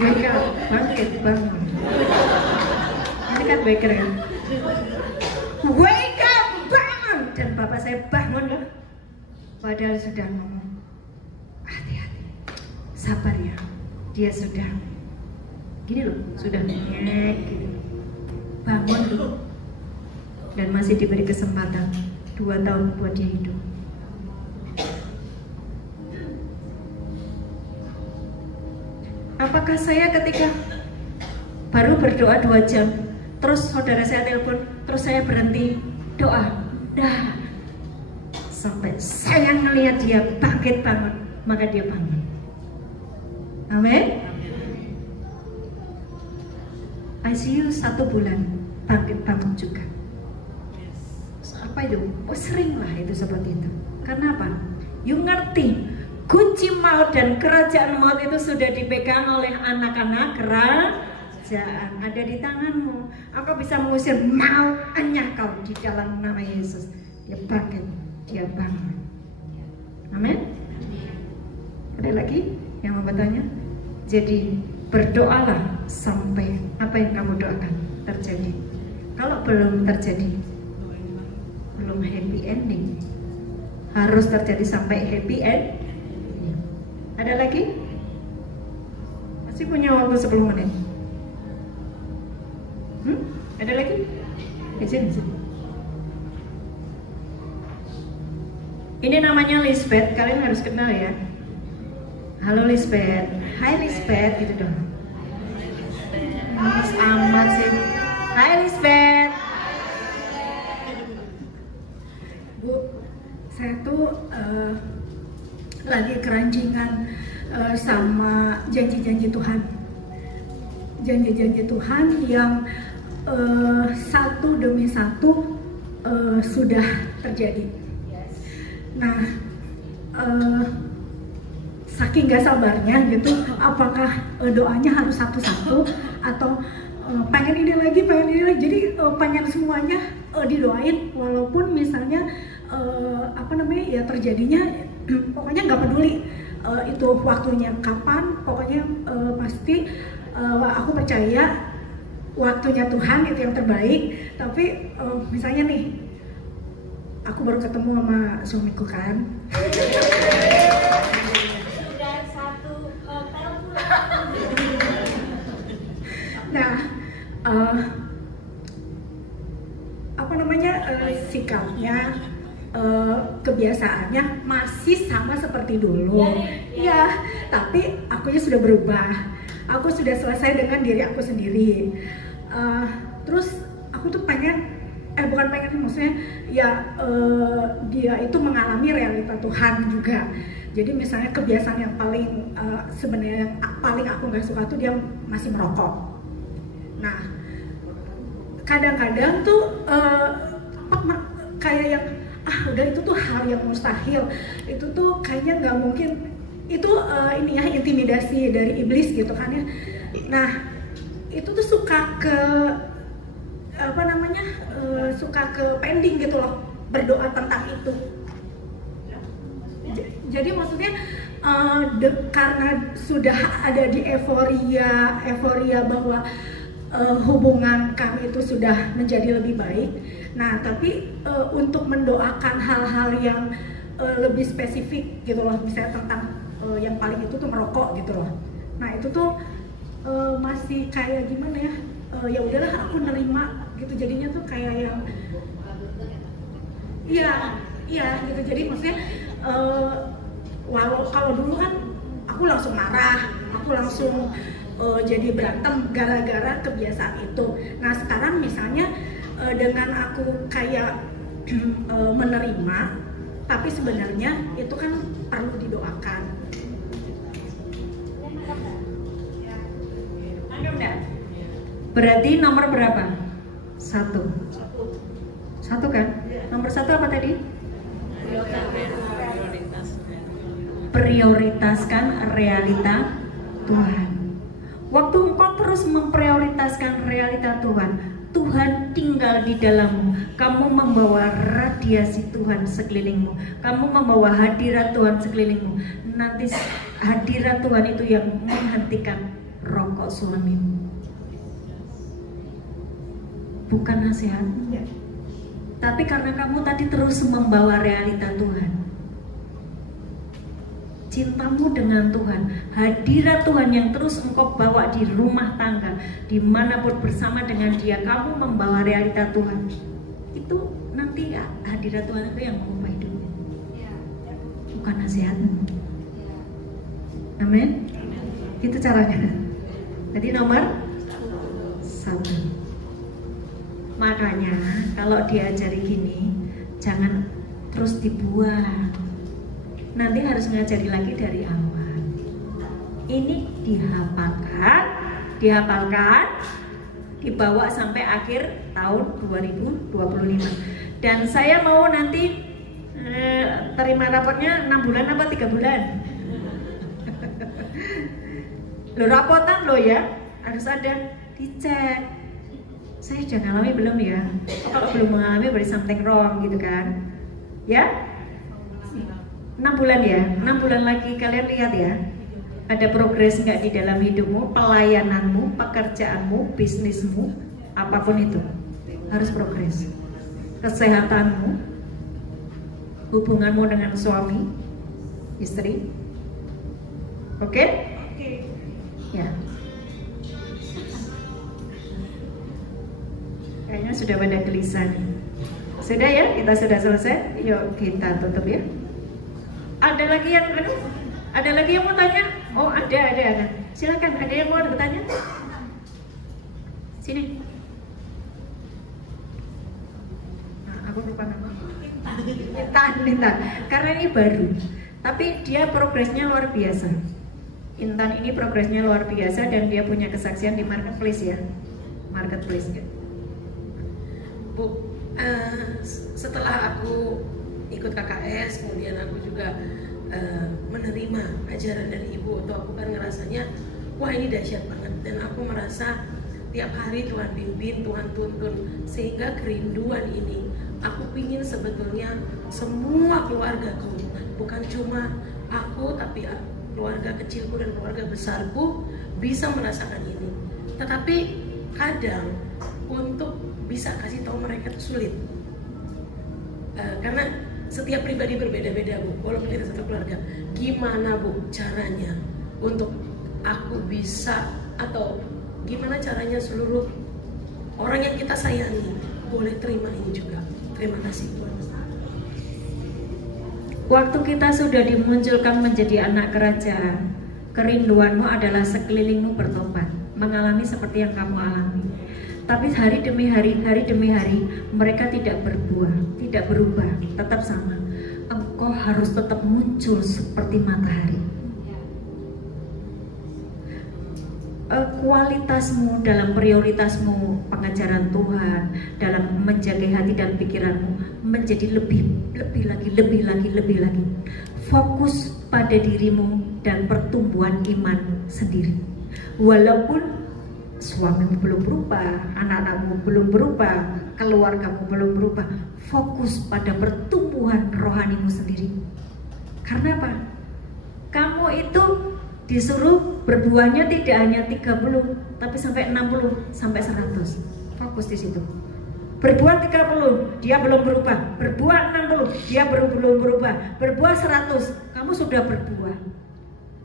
Mereka bangkit, bangun. Ini kan Baker ya. Wake up, bangun. Dan bapak saya bangun loh. Padahal sudah ngomong, hati-hati, sabar ya. Dia sudah gini loh, sudah ngek gitu. Bangun loh. Dan masih diberi kesempatan 2 tahun buat dia hidup. Apakah saya ketika baru berdoa 2 jam, terus saudara saya telepon, terus saya berhenti doa? Dah. Sampai saya ngelihat dia bangkit bangun, maka dia bangun. Amin. ICU 1 bulan, bangkit bangun juga. Apa itu? Oh sering lah itu seperti itu. Karena apa? You ngerti, kunci maut dan kerajaan maut itu sudah dipegang oleh anak-anak kerajaan. Ada di tanganmu. Engkau bisa mengusir maut, anyah kau di dalam nama Yesus. Dia bangkit. Dia bangun. Amin. Ada lagi yang mau bertanya? Jadi berdoalah sampai apa yang kamu doakan terjadi. Kalau belum terjadi, belum happy ending, harus terjadi sampai happy end. Ada lagi? Masih punya waktu 10 menit. Ada lagi? Izin. Ini namanya Lisbeth, kalian harus kenal ya. Halo Lisbeth, hai Lisbeth, gitu dong. Manis amat sih. Hai Lisbeth. Bu, saya tuh lagi keranjingan sama janji-janji Tuhan. Janji-janji Tuhan yang satu demi satu sudah terjadi. Nah, saking gak sabarnya gitu, apakah doanya harus satu-satu atau pengen ini lagi, jadi pengen semuanya didoain, walaupun misalnya ya terjadinya pokoknya nggak peduli itu waktunya kapan, pokoknya pasti aku percaya waktunya Tuhan itu yang terbaik. Tapi misalnya nih, aku baru ketemu sama suamiku kan. Sudah 1 tahun. Nah, sikapnya, kebiasaannya masih sama seperti dulu. Ya, tapi akunya sudah berubah. Aku sudah selesai dengan diri aku sendiri. Terus aku tuh bukan pengen, maksudnya ya dia itu mengalami realita Tuhan juga. Jadi misalnya kebiasaan yang paling sebenarnya yang paling aku nggak suka tuh dia masih merokok. Nah, kadang-kadang tuh kayak yang udah itu tuh hal yang mustahil, itu tuh kayaknya nggak mungkin, itu intimidasi dari iblis gitu kan ya. Nah, itu tuh suka ke suka ke pending gitu loh, berdoa tentang itu. Jadi maksudnya karena sudah ada di euforia bahwa hubungan kami itu sudah menjadi lebih baik. Nah, tapi untuk mendoakan hal-hal yang lebih spesifik gitu loh, misalnya tentang yang paling itu tuh merokok gitu loh. Nah, itu tuh masih kayak gimana ya? Ya udahlah, aku nerima gitu, jadinya tuh kayak yang iya gitu. Jadi maksudnya kalau dulu kan aku langsung marah, aku langsung jadi berantem gara-gara kebiasaan itu. Nah sekarang misalnya dengan aku kayak menerima, tapi sebenarnya itu kan perlu didoakan. Berarti nomor berapa? Satu kan? Nomor satu apa tadi? Prioritaskan realita Tuhan. Waktu engkau terus memprioritaskan realita Tuhan, Tuhan tinggal di dalammu. Kamu membawa radiasi Tuhan sekelilingmu. Kamu membawa hadirat Tuhan sekelilingmu. Nanti hadirat Tuhan itu yang menghentikan rokok suamimu. Bukan nasihat, tapi karena kamu tadi terus membawa realita Tuhan. Cintamu dengan Tuhan, hadirat Tuhan yang terus engkau bawa di rumah tangga, dimanapun bersama dengan Dia, kamu membawa realita Tuhan. Itu nanti ya, hadirat Tuhan itu yang mengubah hidupmu, bukan nasihatmu. Amin. Itu caranya. Jadi nomor 1. Makanya kalau diajari gini, jangan terus dibuang. Nanti harus ngajari lagi dari awal. Ini dihafalkan, dibawa sampai akhir tahun 2025. Dan saya mau nanti terima rapotnya 6 bulan apa 3 bulan? Lo rapotan lo ya, harus ada dicek. Saya sudah ngalami belum ya? Kalau belum mengalami berarti something wrong gitu kan? Ya? 6 bulan ya? 6 bulan lagi kalian lihat ya. Ada progres nggak di dalam hidupmu, pelayananmu, pekerjaanmu, bisnismu, apapun itu harus progres. Kesehatanmu, hubunganmu dengan suami, istri, oke? Ya. Kayaknya sudah pada gelisah nih. Sudah ya, kita sudah selesai. Yuk kita tutup ya. Ada lagi yang mau tanya? Oh ada. Silakan, ada yang mau bertanya? Sini. Nah, aku lupa nama. Intan. Karena ini baru, tapi dia progresnya luar biasa. Intan ini progresnya luar biasa dan dia punya kesaksian di marketplace ya. Marketplace ya. Bu, setelah aku ikut KKS, kemudian aku juga menerima ajaran dari Ibu, atau aku kan ngerasanya, wah ini dahsyat banget, dan aku merasa tiap hari Tuhan pimpin, Tuhan tuntun, sehingga kerinduan ini aku pingin sebetulnya semua keluargaku, bukan cuma aku, tapi keluarga kecilku dan keluarga besarku bisa merasakan ini. Tetapi kadang untuk bisa kasih tahu mereka itu sulit, karena setiap pribadi berbeda-beda Bu, walaupun kita satu keluarga. Gimana Bu caranya untuk aku bisa, atau gimana caranya seluruh orang yang kita sayangi boleh terima ini juga. Terima kasih Tuhan. Waktu kita sudah dimunculkan menjadi anak kerajaan, kerinduanmu adalah sekelilingmu bertobat, mengalami seperti yang kamu alami. Tapi hari demi hari mereka tidak berbuah, tidak berubah, tetap sama. Engkau harus tetap muncul seperti matahari. Kualitasmu dalam prioritasmu, pengajaran Tuhan, dalam menjaga hati dan pikiranmu menjadi lebih lagi. Fokus pada dirimu dan pertumbuhan iman sendiri. Walaupun suamimu belum berubah, anak-anakmu belum berubah, keluargamu belum berubah, fokus pada pertumbuhan rohanimu sendiri. Karena apa? Kamu itu disuruh berbuahnya tidak hanya 30, tapi sampai 60, sampai 100. Fokus di situ. Berbuah 30, dia belum berubah. Berbuah 60, dia belum berubah. Berbuah 100, kamu sudah berbuah.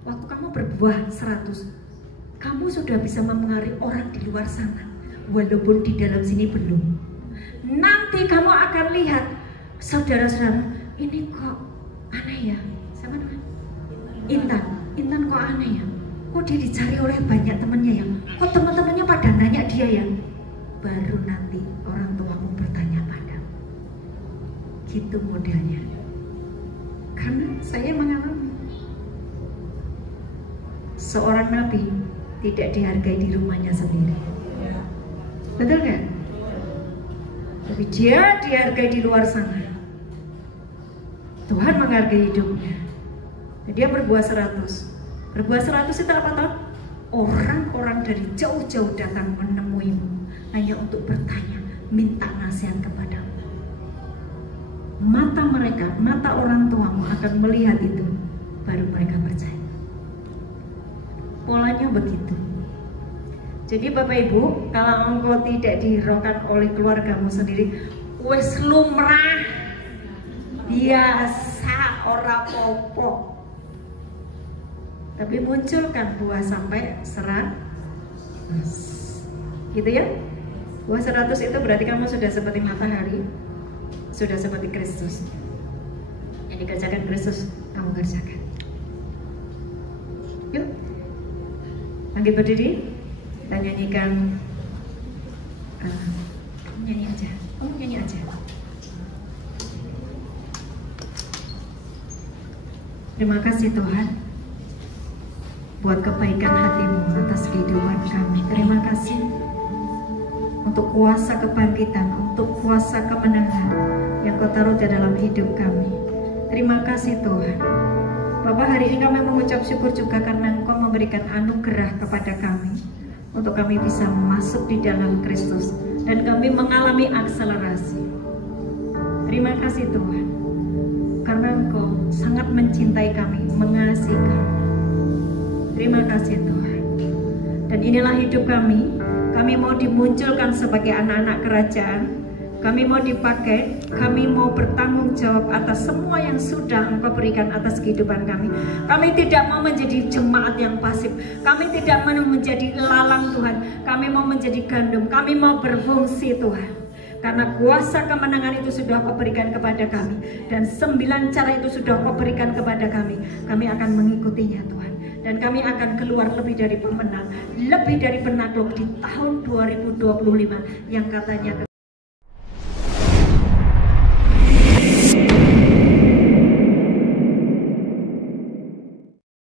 Waktu kamu berbuah 100, kamu sudah bisa memengaruhi orang di luar sana, walaupun di dalam sini belum. Nanti kamu akan lihat saudara-saudara, ini kok aneh ya, sama dengan Intan kok aneh ya, Kok dia dicari oleh banyak temannya ya? Kok teman-temannya pada nanya dia ya? Baru nanti orang tuamu bertanya padamu. Gitu modelnya. Karena saya mengalami seorang nabi tidak dihargai di rumahnya sendiri. Betul nggak? Tapi dia dihargai di luar sana. Tuhan menghargai hidupnya. Dia berbuah 100. Berbuah 100 itu apa toh? Orang-orang dari jauh-jauh datang menemuimu hanya untuk bertanya, minta nasihat kepadamu. Mata mereka, mata orang tuamu akan melihat itu, baru mereka percaya. Polanya begitu. Jadi Bapak Ibu, kalau engkau tidak dihiraukan oleh keluargamu sendiri, wes lumrah, biasa, ora popo. Tapi munculkan buah sampai 100. Gitu ya. Buah 100 itu berarti kamu sudah seperti matahari, sudah seperti Kristus. Yang dikerjakan Kristus, kamu kerjakan. Yuk, bangkit berdiri. Kita nyanyikan. Nyanyi aja. Kamu nyanyi aja. Terima kasih Tuhan buat kebaikan hatimu atas kehidupan kami. Terima kasih untuk kuasa kebangkitan, untuk kuasa kemenangan yang kau taruh di dalam hidup kami. Terima kasih Tuhan. Bapak, hari ini kami mengucap syukur juga karena Engkau memberikan anugerah kepada kami untuk kami bisa masuk di dalam Kristus dan kami mengalami akselerasi. Terima kasih Tuhan karena Engkau sangat mencintai kami, mengasihi kami. Terima kasih Tuhan. Dan inilah hidup kami. Kami mau dimunculkan sebagai anak-anak kerajaan. Kami mau dipakai. Kami mau bertanggung jawab atas semua yang sudah Engkau berikan atas kehidupan kami. Kami tidak mau menjadi jemaat yang pasif. Kami tidak mau menjadi lalang Tuhan. Kami mau menjadi gandum. Kami mau berfungsi Tuhan. Karena kuasa kemenangan itu sudah Kau berikan kepada kami. Dan 9 cara itu sudah Kau berikan kepada kami. Kami akan mengikutinya Tuhan. Dan kami akan keluar lebih dari pemenang, lebih dari penakluk di tahun 2025 yang katanya